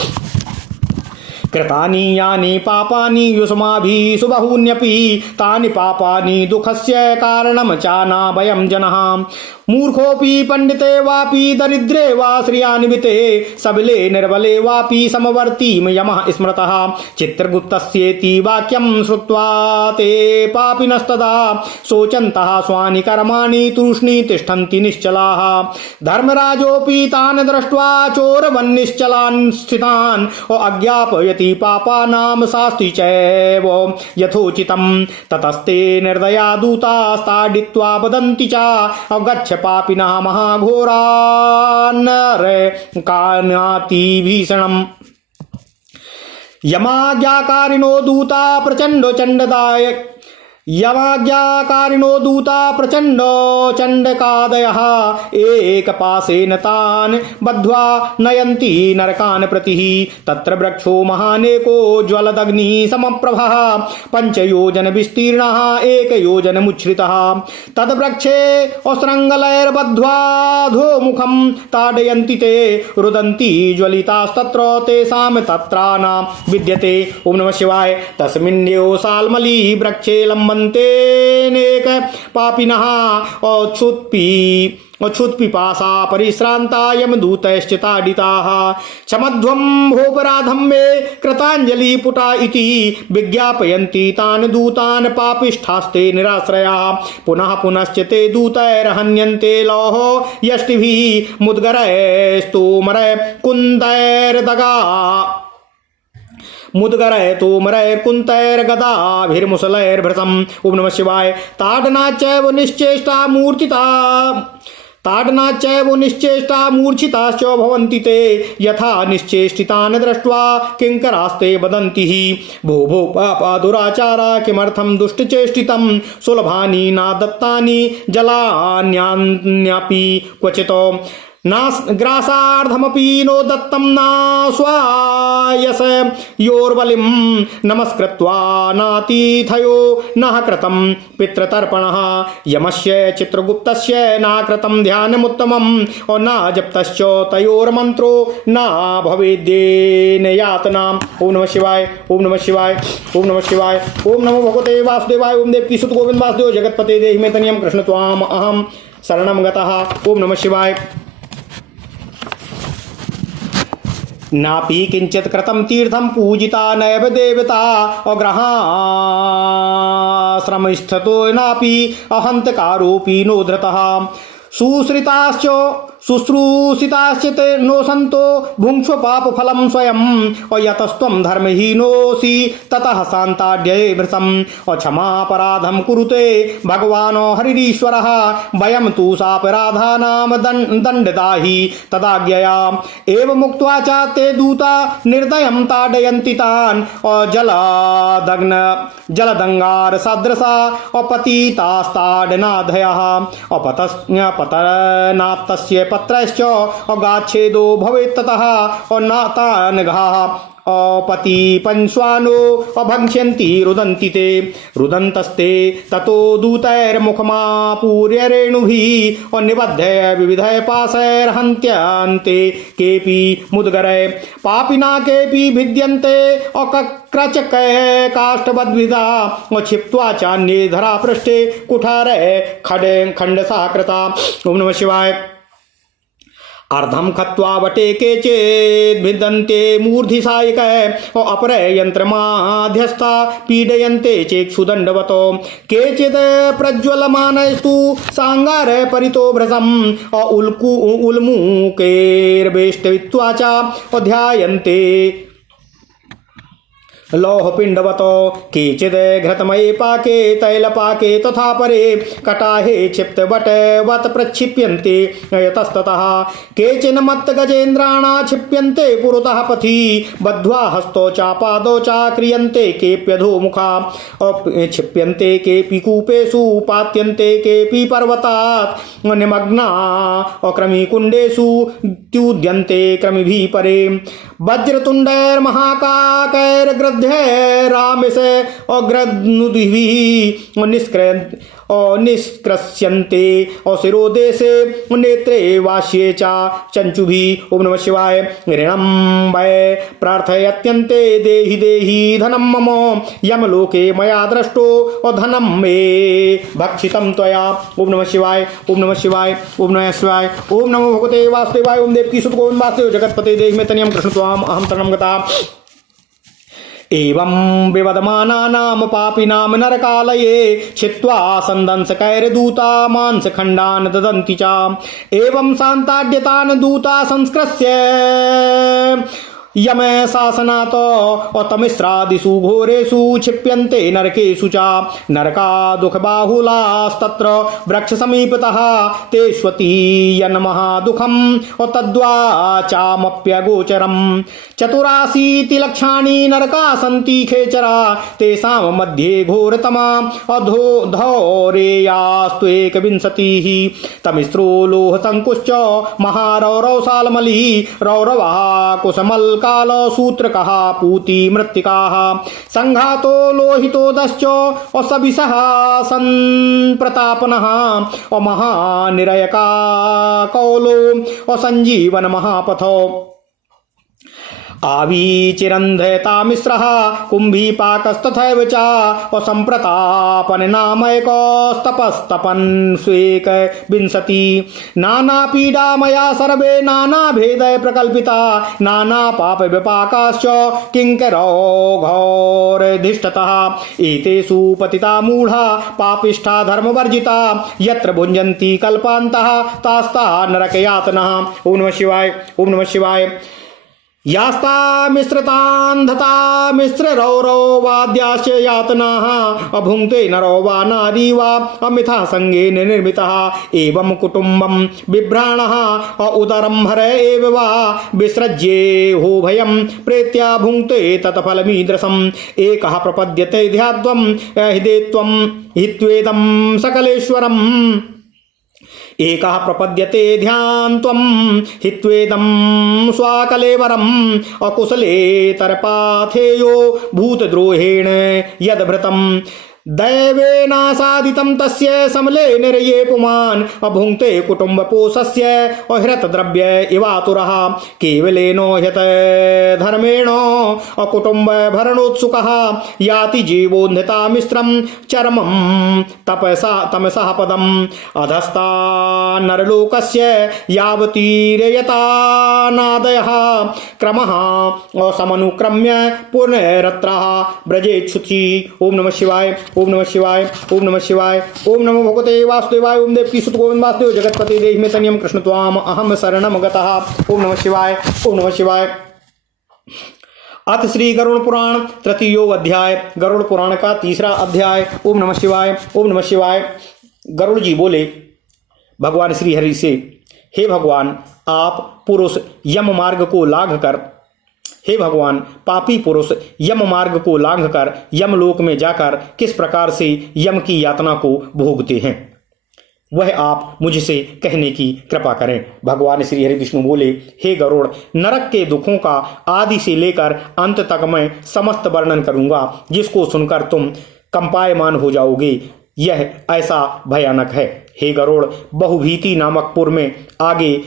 कृतानि यानि पापानि युष्माभिः सुबहून्यपि तानि पापानि दुःखस्य कारणं चाना वयं जनः मूर्खोऽपि पण्डिते वापि दरिद्रे वा श्रियान्विते सबले निर्बले वापि समवर्तीं यमः स्मृतः चित्रगुप्तस्येति वाक्यं श्रुत्वा ते पापिनस्तदा शोचन्तः स्वानि कर्माणि तूष्णी तिष्ठन्ति निश्चलाः धर्मराजोऽपि तान् दृष्ट्वा चोरवन्निश्चलान् स्थितान् अज्ञापयति पापानां शास्ति चैव यथोचितं ततस्ते निर्दया दूतास्ताडित्वा वदन्ति च गच्छ पापिनः महाघोरान्नरकानाति भीषणम् यमाज्ञाकारिणो दूता प्रचंडो चंडदाय यमाज्ञाकारिणो दूता प्रचंड चंडकादयः एकपाशेन तान् बद्ध्वा नयन्ति नरकान् प्रतिः। तत्र वृक्षो महानेको ज्वलदग्निः समप्रभः पंचयोजन विस्तीर्णः एकयोजनमुच्छ्रितः। तद्वृक्षे असृङ्गलैर्बद्ध्वा अधोमुखं ताडयन्ति ते रुदन्ति ज्वलितास्तत्र तेषां तत्राना विद्यते। ओम नमः शिवाय। तस्मिन्नेव साल्मली वृक्षे लम्बन्तेनेक पापिनः अक्षुत्पिपासा परिश्रान्ता यमदूतैश्च ताडिताः। क्षमध्वं भोपराधं मे कृताञ्जलि पुटा इति विज्ञापयन्ति तान् दूतान् पापिष्ठास्ते निराश्रयाः। पुनः पुनश्च ते दूतैर्हन्यन्ते लौह यष्टिभिः मुद्गरैस्तोमरैर्कुन्तैर्दगा मुद्गरैर्कुन्तैर्गदाभिर्मुसलैर्भृशम्। ओम नमः शिवाय। ताडनाचैव निश्चेष्टा मूर्छिताश्च भवन्ति ते यथा निश्चेष्टितान् दृष्ट्वा किङ्करास्ते वदन्ति हि भो भो पापा दुराचारा किमर्थं दुष्टचेष्टितं सुलभानि न दत्तानि जलान्यान्यापि क्वचित् ग्रासार्धमपि नो दत्तं नास्वायस योर्बलिं नमस्कृत्वा नातिथयो नः कृतं पितृतर्पणः। यमस्य चित्रगुप्तस्य नाकृतं ध्यानमुत्तमं और न जप्तश्च तयोर्मन्त्रो न भवेद्येन यातना। ओम नमः शिवाय। ओम नमः शिवाय। ओम नमः शिवाय। ओम नमो भगवते वासुदेवाय। ओम देवकी सुत गोविंद वासुदेव जगतपते देहि मे तनियं कृष्ण त्वाम अहं शरणं गतः। ओम नमः शिवाय। नापि किंचित कृतं तीर्थं पूजिता नैव देवता अग्रहाश्रमस्थतो नापि अहंतकारोऽपि नो धृतः। शुश्रूषिताश्च ते नो सन्तो भुङ्क्ष्व पापफलं स्वयं यतस्त्वं धर्महीनोऽसि ततः शान्ताढ्ये भृशम् क्षमापराधं कुरुते भगवान् हरिरीश्वरः वयं तु सापराधानां दण्डदाहि तदाज्ञया एव मुक्त्वा च ते दूता निर्दयं ताडयन्ति तान् जलदङ्गार सदृशा अपतितास्ताडनाधयः पतनात्तस्य पत्रश्च अगाच्छेदो भवेत् ततः नातानघाः अपति पंश्वानो अभङ्क्ष्यन्ति रुदन्ति ते रुदन्तस्ते ततो दूतैर्मुखमापूर्य रेणुभिः निबध्य विविधै पाशैर्हन्त्यन्ते केऽपि मुद्गरै पापिना केऽपि भिद्यन्ते अकक्रचकै काष्ठवद्विधा क्षिप्त्वा चान्ये धरापृष्ठे कुठारै खण्डसा कृता। ओम नमः शिवाय। अर्धं खत्वा वटे केचिद्भिदन्ते मूर्धि सायिकः अपरे यन्त्रमाध्यस्था पीडयन्ते चेक्षुदण्डवतो केचित् प्रज्वलमानस्तु साङ्गार परितो भ्रसम् उल्मुकेर्वेष्टयित्वा च ध्यायन्ते लौहपिण्डवतो केचिद् घृतमये पाके तैलपाके तथा परे कटाहे क्षिप्तवटवत् प्रक्षिप्यन्ते यतस्ततः केचिन् मत्तगजेन्द्राणा क्षिप्यन्ते पुरतः पथि बद्ध्वा हस्तौ चापादौ च क्रियन्ते केऽप्यधोमुखा क्षिप्यन्ते केऽपि कूपेषु पात्यन्ते केऽपि पर्वतात् निमग्ना अक्रमिकुण्डेषु त्युद्यन्ते क्रमिभिः परे वज्रतुण्डैर्महाकाकैर्गृध्यैरामिषे अग्रनुदिभिः निष्कृष्यन्ते शिरोदेशे नेत्रे वाष्ये च चञ्चुभिः। ओम नमः शिवाय। ऋणं वै प्रार्थयत्यन्ते देहि देहि धनं मम यमलोके मया दृष्टो धनं मे भक्षितं त्वया। ओम नमः शिवाय। ओम नमः शिवाय। ओम नमः शिवाय। ओम नमो भगवते वासुदेवाय। ओम देवकी सुत गोविंद वासुदेव जगतपते देहि मे तनियं कृष्ण त्वाम अहं शरणं गता। एवं विवदमानानां पापिनां नरकालये छित्त्वा संदंशकैर्दूता मांसखण्डान् ददन्ति च एवं शान्ताड्यतान् दूता संस्कृत्य यम शासनात् अतमिस्रादिषु घोरेषु क्षिप्यन्ते नरकेषु च नरका दुःखबाहुलास्तत्र वृक्षसमीपतः ते स्वतीयन् महादुःखम् तद्वाचामप्यगोचरम् 84 लक्षाणि नरका सन्ति खेचरा तेषां मध्ये घोरतमा अधोरेयास्तु 21 तमिस्रो लोहसङ्कुश्च महारौरवशालमली रौरवः कुसमल काल सूत्रकः पूति मृत्तिकाः संघातो लोहितो दश्च असविषः संप्रतापनः महानिरयका कौलो असञ्जीवन महापथो आवीचिरन्धयतामिस्रः कुम्भीपाकस्तथैव च असम्प्रतापननामैकस्तपस्तपन् स्वेकविंशति नानापीडामया सर्वे नानाभेदय प्रकल्पिता नानापापविपाकाश्च किङ्करौघौरधिष्ठतः एतेषु पतिता मूढा पापिष्ठा धर्मवर्जिता यत्र भुञ्जन्ति कल्पान्तः तास्ता नरकयातनः। ओम नमः शिवाय। ओम नमः शिवाय। यास्ता मिश्रतान्धता मिश्र रौरव वाद्याश्च यातनाः अभुङ्क्ते नरो वा नारी वा अमिथा संगेन निर्मितः एवं कुटुम्बं बिभ्राणः उदरं हर एव वा विसृज्येहो भयं प्रेत्या भुङ्क्ते तत्फलमीदृशम् एकः प्रपद्यते ध्यात्वं हृदेत्वं हित्वेदं सकलेश्वरम् एकः प्रपद्यते ध्यान्त्वं हित्वेदं स्वाकलेवरम् अकुशलेतरपाथेयो भूतद्रोहेण यद्भृतम् दैवेनासादितं तस्य समले निरये पुमान् अभुङ्क्ते कुटुम्बपोषस्य अहृतद्रव्य इवातुरः केवलेनो ह्यत धर्मेण अकुटुम्बभरणोत्सुकः याति जीवोन्धिता मिश्रं चरमं तमसः पदम् अधस्ता नरलोकस्य यावतीरयतानादयः क्रमः असमनुक्रम्य पुनरत्रः ब्रजेच्छुचि। ओम नमः शिवाय। ओम नमः शिवाय। ओम नमः शिवाय। ओम नमो भगवते वासुदेवाय। ओम देवकी सुत गोविंद वासुदेव जगतपति देहि में तनियम कृष्ण त्वाम अहम शरणम गतः। ओम नमः शिवाय। ओम नमः शिवाय। अथ श्री गरुड़ पुराण तृतीयो अध्याय। गरुड़ पुराण का तीसरा अध्याय। ओम नमः शिवाय। ओम नमः शिवाय। गरुड़ जी बोले भगवान श्री हरि से, हे भगवान, आप पुरुष यम मार्ग को लांघ कर, हे भगवान, पापी पुरुष यम मार्ग को लांघकर यमलोक में जाकर किस प्रकार से यम की यातना को भोगते हैं, वह आप मुझसे कहने की कृपा करें। भगवान श्री हरि विष्णु बोले, हे गरुड़, नरक के दुखों का आदि से लेकर अंत तक मैं समस्त वर्णन करूंगा, जिसको सुनकर तुम कंपायमान हो जाओगे। यह ऐसा भयानक है। हे गरुड़, बहुभीति नामक पुर में आगे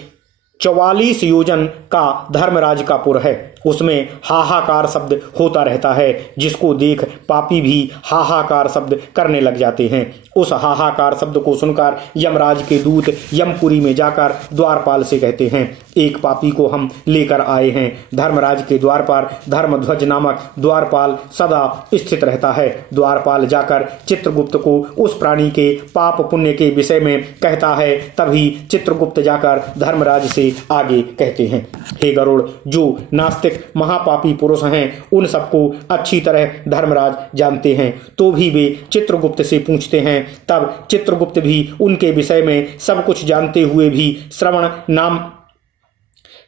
44 योजन का धर्मराज का पुर है। उसमें हाहाकार शब्द होता रहता है, जिसको देख पापी भी हाहाकार शब्द करने लग जाते हैं। उस हाहाकार शब्द को सुनकर यमराज के दूत यमपुरी में जाकर द्वारपाल से कहते हैं, एक पापी को हम लेकर आए हैं। धर्मराज के द्वार पर धर्मध्वज नामक द्वारपाल सदा स्थित रहता है। द्वारपाल जाकर चित्रगुप्त को उस प्राणी के पाप पुण्य के विषय में कहता है। तभी चित्रगुप्त जाकर धर्मराज से आगे कहते हैं, हे गरुड़, जो नास्तिक महापापी पुरुष हैं, उन सबको अच्छी तरह धर्मराज जानते हैं, तो भी वे चित्रगुप्त से पूछते हैं। तब चित्रगुप्त भी उनके विषय में सब कुछ जानते हुए भी श्रवण नाम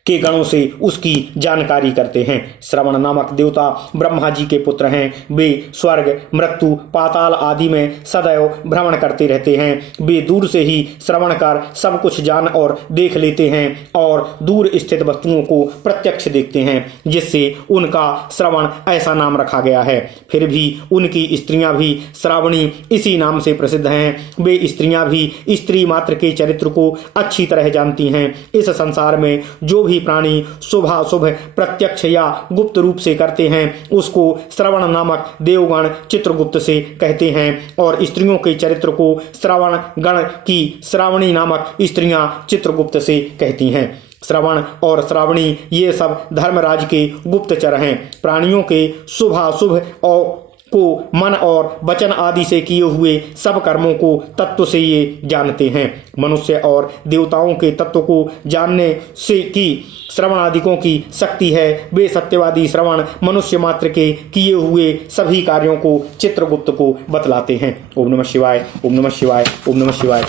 के गणों से उसकी जानकारी करते हैं। श्रवण नामक देवता ब्रह्मा जी के पुत्र हैं। वे स्वर्ग, मृत्यु, पाताल आदि में सदैव भ्रमण करते रहते हैं। वे दूर से ही श्रवण कर सब कुछ जान और देख लेते हैं और दूर स्थित वस्तुओं को प्रत्यक्ष देखते हैं, जिससे उनका श्रवण ऐसा नाम रखा गया है। फिर भी उनकी स्त्रियां भी श्रावणी इसी नाम से प्रसिद्ध हैं। वे स्त्रियां भी स्त्री मात्र के चरित्र को अच्छी तरह जानती हैं। इस संसार में जो भी प्राणी शुभाशुभ प्रत्यक्ष या गुप्त रूप से करते हैं, उसको श्रवण नामक देवगण चित्रगुप्त से कहते हैं। और स्त्रियों के चरित्र को श्रवण गण की श्रावणी नामक स्त्रियां चित्रगुप्त से कहती हैं। श्रवण और श्रावणी ये सब धर्मराज के गुप्तचर हैं। प्राणियों के शुभाशुभ और को मन और वचन आदि से किए हुए सब कर्मों को तत्व से ये जानते हैं। मनुष्य और देवताओं के तत्व को जानने से की श्रवण आदिकों की शक्ति है, वे सत्यवादी श्रवण मनुष्य मात्र के किए हुए सभी कार्यों को चित्रगुप्त को बतलाते हैं। ओम नमः शिवाय, ओम नमः शिवाय, ओम नमः शिवाय।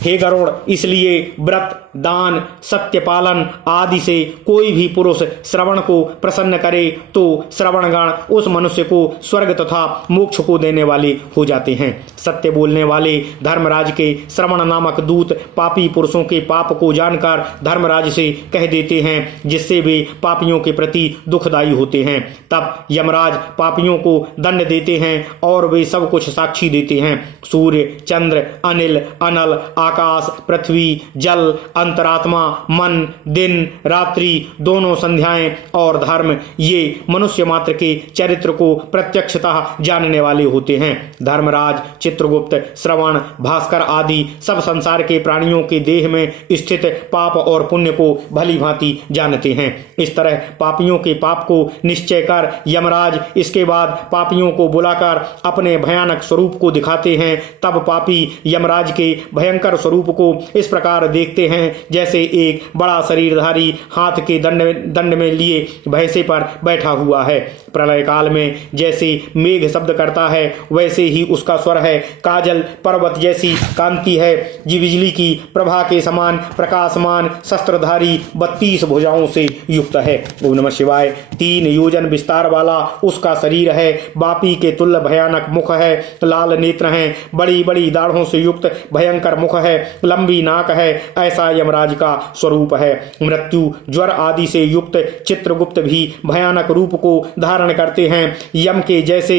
हे गरुड़, इसलिए व्रत, दान, सत्य पालन आदि से कोई भी पुरुष श्रवण को प्रसन्न करे तो श्रवणगण उस मनुष्य को स्वर्ग तथा मोक्ष को देने वाले हो जाते हैं। सत्य बोलने वाले धर्मराज के श्रवण नामक दूत पापी पुरुषों के पाप को जानकर धर्मराज से कह देते हैं, जिससे वे पापियों के प्रति दुखदायी होते हैं। तब यमराज पापियों को दंड देते हैं और वे सब कुछ साक्षी देते हैं। सूर्य, चंद्र, अनिल, अनल, आकाश, पृथ्वी, जल, अंतरात्मा, मन, दिन, रात्रि, दोनों संध्याएं और धर्म, ये मनुष्य मात्र के चरित्र को प्रत्यक्षतः जानने वाले होते हैं। धर्मराज, चित्रगुप्त, श्रवण, भास्कर आदि सब संसार के प्राणियों के देह में स्थित पाप और पुण्य को भली भांति जानते हैं। इस तरह पापियों के पाप को निश्चय कर यमराज इसके बाद पापियों को बुलाकर अपने भयानक स्वरूप को दिखाते हैं। तब पापी यमराज के भयंकर स्वरूप को इस प्रकार देखते हैं जैसे एक बड़ा शरीरधारी हाथ के दंड में लिए भैंसे पर बैठा हुआ है। प्रलय काल में जैसे मेघ शब्द करता है वैसे ही उसका स्वर है। काजल पर्वत जैसी कांति है, जी बिजली की प्रभा के समान प्रकाशमान, शस्त्रधारी, 32 भुजाओं से युक्त है। ओम नमः शिवाय। 3 योजन विस्तार वाला उसका शरीर है, बापी के तुल्य भयानक मुख है, लाल नेत्र हैं, बड़ी बड़ी दाढ़ों से युक्त भयंकर मुख है, लंबी नाक है, ऐसा यमराज का स्वरूप है। मृत्यु, ज्वर आदि से युक्त चित्रगुप्त भी भयानक रूप को धारण करते हैं। यम के जैसे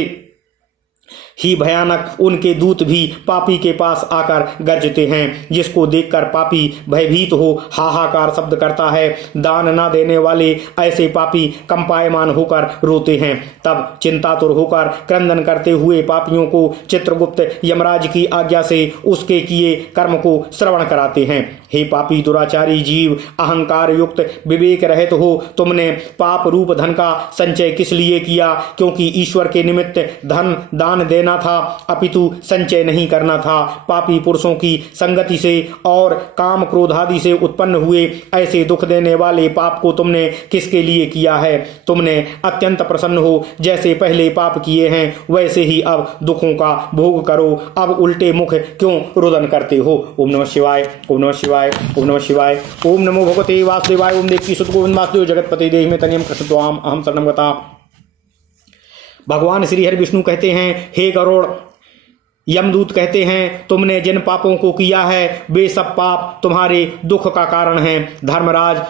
ही भयानक उनके दूत भी पापी के पास आकर गरजते हैं, जिसको देखकर पापी भयभीत हो हाहाकार शब्द करता है। दान न देने वाले ऐसे पापी कंपायमान होकर रोते हैं। तब चिंतातुर होकर क्रंदन करते हुए पापियों को चित्रगुप्त यमराज की आज्ञा से उसके किए कर्म को श्रवण कराते हैं। हे पापी दुराचारी जीव, अहंकार युक्त विवेक रहित हो, तुमने पाप रूप धन का संचय किस लिए किया? क्योंकि ईश्वर के निमित्त धन दान देना था, अपितु संचय नहीं करना था। पापी पुरुषों की संगति से और काम क्रोध आदि से उत्पन्न हुए ऐसे दुख देने वाले पाप को तुमने किसके लिए किया है? तुमने अत्यंत प्रसन्न हो, जैसे पहले पाप किए हैं वैसे ही अब दुखों का भोग करो। अब उल्टे मुख क्यों रुदन करते हो? ओम नमः शिवाय, ओम नमः शिवाय, ओम नमः शिवाय। ओम नमो भगवते वासुदेवाय। ओम देवकी सुत गोविंद वासुदेव जगतपते देहि में तनियम कृष्ण त्वाम अहम शरणं गता। भगवान श्री हरि विष्णु कहते हैं, हे गरुड़, यमदूत कहते हैं, तुमने जिन पापों को किया है वे सब पाप तुम्हारे दुख का कारण हैं। धर्मराज,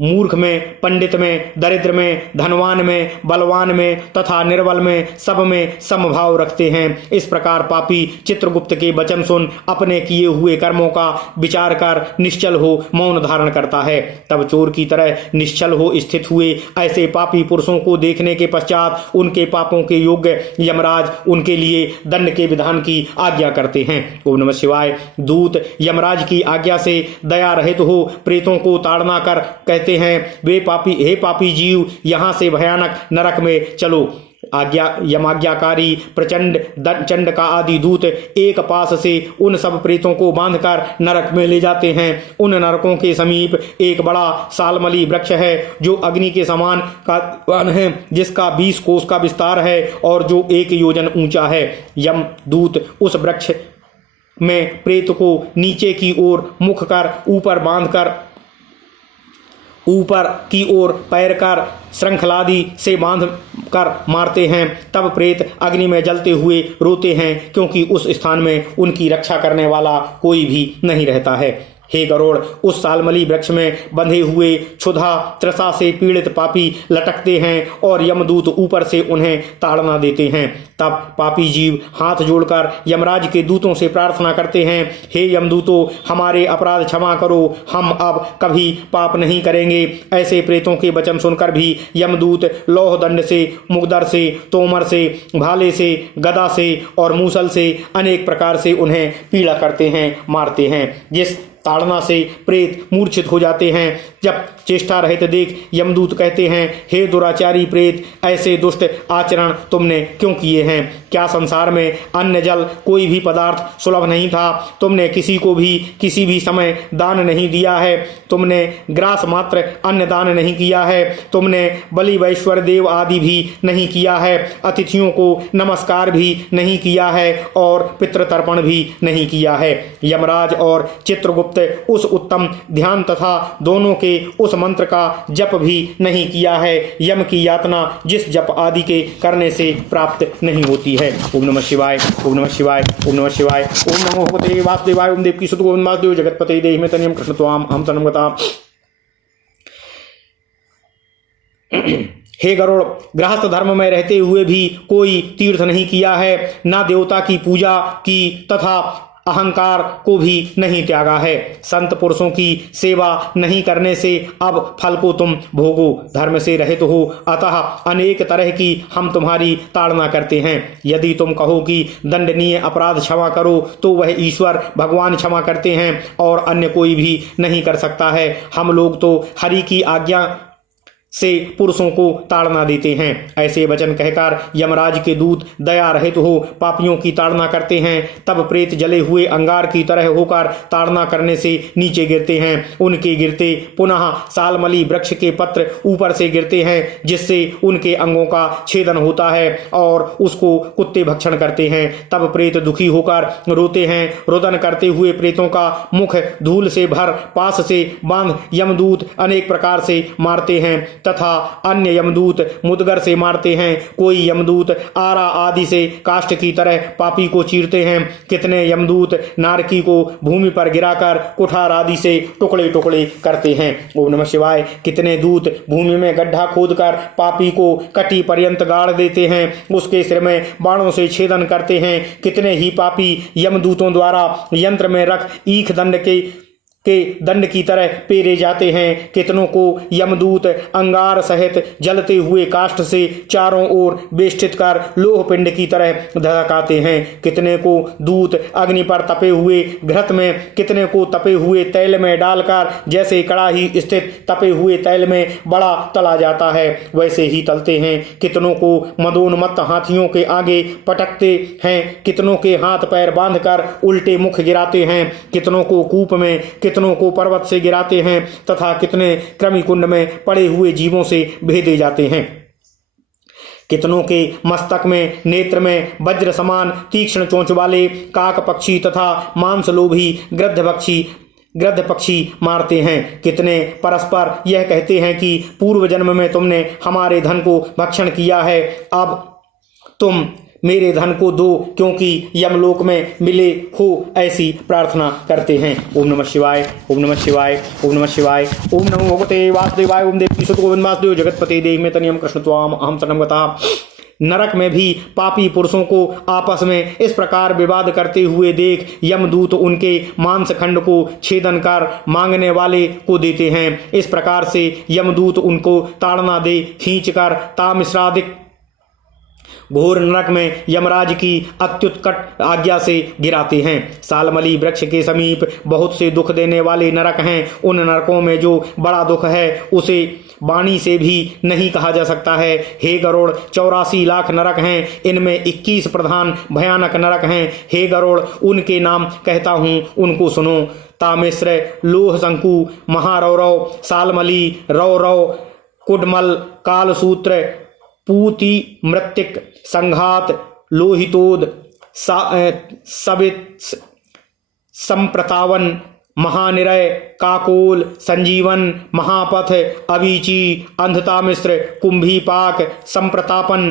मूर्ख में, पंडित में, दरिद्र में, धनवान में, बलवान में तथा निर्बल में सब में समभाव रखते हैं। इस प्रकार पापी चित्रगुप्त के वचन सुन अपने किए हुए कर्मों का विचार कर निश्चल हो मौन धारण करता है। तब चोर की तरह निश्चल हो स्थित हुए ऐसे पापी पुरुषों को देखने के पश्चात उनके पापों के योग्य यमराज उनके लिए दंड के विधान की आज्ञा करते हैं। ओम नमः शिवाय। दूत यमराज की आज्ञा से दया रहित हो प्रेतों को ताड़ना कर कहते हैं, वे पापी, हे पापी जीव, यहां से भयानक नरक में चलो। यमाज्ञाकारी प्रचंड चंड का आदि दूत एक पास से उन सब प्रेतों को बांधकर नरक में ले जाते हैं। उन नरकों के समीप एक बड़ा सालमली वृक्ष है जो अग्नि के समान कांतिवान है, जिसका 20 कोस का विस्तार है और जो 1 योजन ऊंचा है। यम दूत उस वृक्ष में प्रेत को नीचे की ओर मुख कर ऊपर की ओर पैर कर श्रृंखलादि से बांध कर मारते हैं। तब प्रेत अग्नि में जलते हुए रोते हैं, क्योंकि उस स्थान में उनकी रक्षा करने वाला कोई भी नहीं रहता है। हे गरुड़, उस सालमली वृक्ष में बंधे हुए क्षुधा त्रसा से पीड़ित पापी लटकते हैं और यमदूत ऊपर से उन्हें ताड़ना देते हैं। तब पापी जीव हाथ जोड़कर यमराज के दूतों से प्रार्थना करते हैं, हे यमदूतों, हमारे अपराध क्षमा करो, हम अब कभी पाप नहीं करेंगे। ऐसे प्रेतों के वचन सुनकर भी यमदूत लौह दंड से, मुगदर से, तोमर से, भाले से, गदा से और मूसल से अनेक प्रकार से उन्हें पीड़ा करते हैं, मारते हैं। जिस ताड़ना से प्रेत मूर्छित हो जाते हैं। जब चेष्टा रहित देख यमदूत कहते हैं, हे दुराचारी प्रेत, ऐसे दुष्ट आचरण तुमने क्यों किए हैं? क्या संसार में अन्न जल कोई भी पदार्थ सुलभ नहीं था? तुमने किसी को भी किसी भी समय दान नहीं दिया है। तुमने ग्रास मात्र अन्न दान नहीं किया है। तुमने बलि वैश्वर देव आदि भी नहीं किया है। अतिथियों को नमस्कार भी नहीं किया है और पितृतर्पण भी नहीं किया है। यमराज और चित्रगुप्त उस उत्तम ध्यान तथा दोनों के उस मंत्र का जप भी नहीं किया है। यम की यातना जिस जप आदि के करने से प्राप्त नहीं होती है। ओम नमः शिवाय, ओम नमः शिवाय, ओम नमः शिवाय, ओम नमो भगवते वासुदेवाय, ओम देवकी सुत गोविंद वासुदेव जगतपते देहि में तनियम कृष्ण त्वाम अहम तनम गता। हे गरुड़, गृहस्थ धर्म में रहते हुए भी कोई तीर्थ नहीं किया है, ना देवता की पूजा की तथा अहंकार को भी नहीं त्यागा है। संत पुरुषों की सेवा नहीं करने से अब फल को तुम भोगो, धर्म से रहित हो, अतः अनेक तरह की हम तुम्हारी ताड़ना करते हैं। यदि तुम कहो कि दंडनीय अपराध क्षमा करो तो वह ईश्वर भगवान क्षमा करते हैं और अन्य कोई भी नहीं कर सकता है। हम लोग तो हरि की आज्ञा से पुरुषों को ताड़ना देते हैं। ऐसे वचन कहकर यमराज के दूत दया रहित हो पापियों की ताड़ना करते हैं। तब प्रेत जले हुए अंगार की तरह होकर ताड़ना करने से नीचे गिरते हैं। उनके गिरते पुनः सालमली वृक्ष के पत्र ऊपर से गिरते हैं, जिससे उनके अंगों का छेदन होता है और उसको कुत्ते भक्षण करते हैं। तब प्रेत दुखी होकर रोते हैं। रुदन करते हुए प्रेतों का मुख धूल से भर पास से बांध यमदूत अनेक प्रकार से मारते हैं तथा अन्य यमदूत मुदगर से मारते हैं। कोई यमदूत आरा आदि से काष्ठ की तरह पापी को चीरते हैं। कितने यमदूत नारकी को भूमि पर गिराकर कुठार आदि से टुकड़े टुकड़े करते हैं। ओम नमः शिवाय। कितने दूत भूमि में गड्ढा खोदकर पापी को कटी पर्यंत गाड़ देते हैं, उसके सिर में बाणों से छेदन करते हैं। कितने ही पापी यमदूतों द्वारा यंत्र में रख ईख दंड की तरह पेरे जाते हैं। कितनों को यमदूत अंगार सहित जलते हुए काष्ठ से चारों ओर बेष्टित कर लोह पिंड की तरह धधकाते हैं। कितने को दूत अग्नि पर तपे हुए घृत में, कितने को तपे हुए तैल में डालकर जैसे कड़ाही स्थित तपे हुए तैल में बड़ा तला जाता है वैसे ही तलते हैं। कितनों को मदोन्मत्त हाथियों के आगे पटकते हैं। कितनों के हाथ पैर बांधकर उल्टे मुख गिराते हैं। कितनों को कूप में, कितनों को पर्वत से गिराते हैं तथा कितने क्रमिकुंड में पड़े हुए जीवों से भेदे जाते हैं। कितनों के मस्तक में, नेत्र में वज्र समान तीक्ष्ण चोंच वाले काक पक्षी तथा मांस लोभी गृध्र पक्षी मारते हैं। कितने परस्पर यह कहते हैं कि पूर्व जन्म में तुमने हमारे धन को भक्षण किया है, अब तुम मेरे धन को दो क्योंकि यमलोक में मिले हो, ऐसी प्रार्थना करते हैं। ओम नमः शिवाय, ओम नमः शिवाय, ओम नमः शिवाय, ओम नमो भगवते वासुदेवाय, ओम देवकी सुत गोविंद वासुदेव जगतपते देहि में तनियम कृष्ण त्वाम अहम शरणं गतः। नरक में भी पापी पुरुषों को आपस में इस प्रकार विवाद करते हुए देख यमदूत उनके मांस खंड को छेदन कर मांगने वाले को देते हैं। इस प्रकार से यमदूत उनको ताड़ना दे खींचकर तामिश्रादिक घोर नरक में यमराज की अत्युत्कट आज्ञा से गिराते हैं। सालमली वृक्ष के समीप बहुत से दुख देने वाले नरक हैं। उन नरकों में जो बड़ा दुख है उसे वाणी से भी नहीं कहा जा सकता है। हे गरुड़, 84 लाख नरक हैं, इनमें 21 प्रधान भयानक नरक हैं। हे गरुड़, उनके नाम कहता हूँ, उनको सुनो। तामिश्र, लोह शंकु, महारौरव, सालमली, रौरव, कुडमल, कालसूत्र, पूति, मृत्तिक, संघात, लोहितोद, सवित, संप्रतावन, महानिरय, काकोल, संजीवन, महापथ, अवीची, अंधतामिश्र, कुंभीपाक, संप्रतापन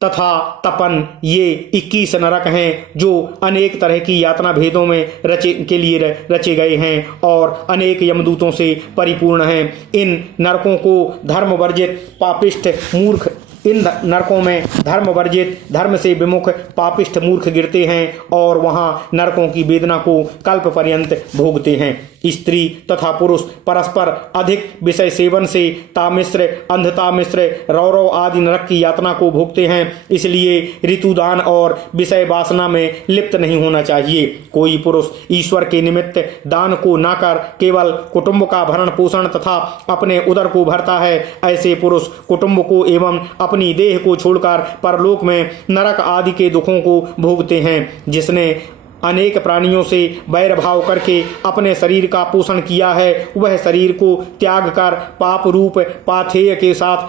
तथा तपन, ये 21 नरक हैं जो अनेक तरह की यातना भेदों में रचे गए हैं और अनेक यमदूतों से परिपूर्ण हैं। इन नरकों को धर्म वर्जित पापिष्ठ मूर्ख इन नरकों में धर्म वर्जित, धर्म से विमुख पापिष्ठ मूर्ख गिरते हैं और वहां नरकों की वेदना को कल्प पर्यंत भोगते हैं। स्त्री तथा पुरुष परस्पर अधिक विषय सेवन से तामिश्र, अंधतामिश्र, रौरव आदि नरक की यातना को भोगते हैं। इसलिए ऋतुदान और विषय वासना में लिप्त नहीं होना चाहिए। कोई पुरुष ईश्वर के निमित्त दान को न कर केवल कुटुंब का भरण पोषण तथा अपने उदर को भरता है, ऐसे पुरुष कुटुंब को एवं अपनी देह को छोड़कर परलोक में नरक आदि के दुखों को भोगते हैं। जिसने अनेक प्राणियों से वैर भाव करके अपने शरीर का पोषण किया है, वह शरीर को त्याग कर पाप रूप पाथेय के साथ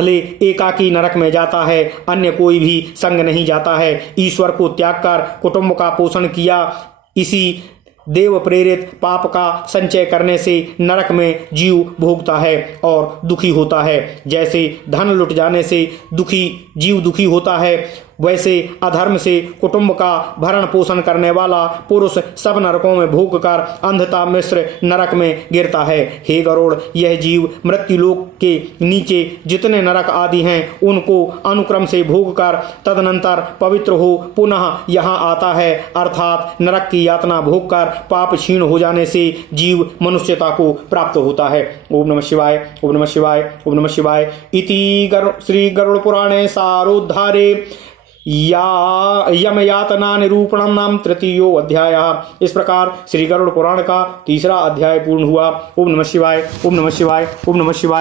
ले एकाकी नरक में जाता है, अन्य कोई भी संग नहीं जाता है। ईश्वर को त्याग कर कुटुंब का पोषण किया, इसी देव प्रेरित पाप का संचय करने से नरक में जीव भोगता है और दुखी होता है। जैसे धन लुट जाने से जीव दुखी होता है, वैसे अधर्म से कुटुंब का भरण पोषण करने वाला पुरुष सब नरकों में भोग कर अंधता मिश्र नरक में गिरता है। हे गरुड़, यह जीव मृत्युलोक के नीचे जितने नरक आदि हैं उनको अनुक्रम से भोग कर तदनंतर पवित्र हो पुनः यहाँ आता है, अर्थात नरक की यातना भोग कर पाप क्षीण हो जाने से जीव मनुष्यता को प्राप्त होता है। ओम नमः शिवाय, ओम नमः शिवाय, ओम नमः शिवाय। इति श्री गरुड़ पुराणे सारोद्धारे यम यातना निरूपणम नाम तृतीयो अध्याय। इस प्रकार श्री गरुड़ पुराण का तीसरा अध्याय पूर्ण हुआ। ओम नमः शिवाय, ओम नमः शिवाय, ओम नमः शिवाय।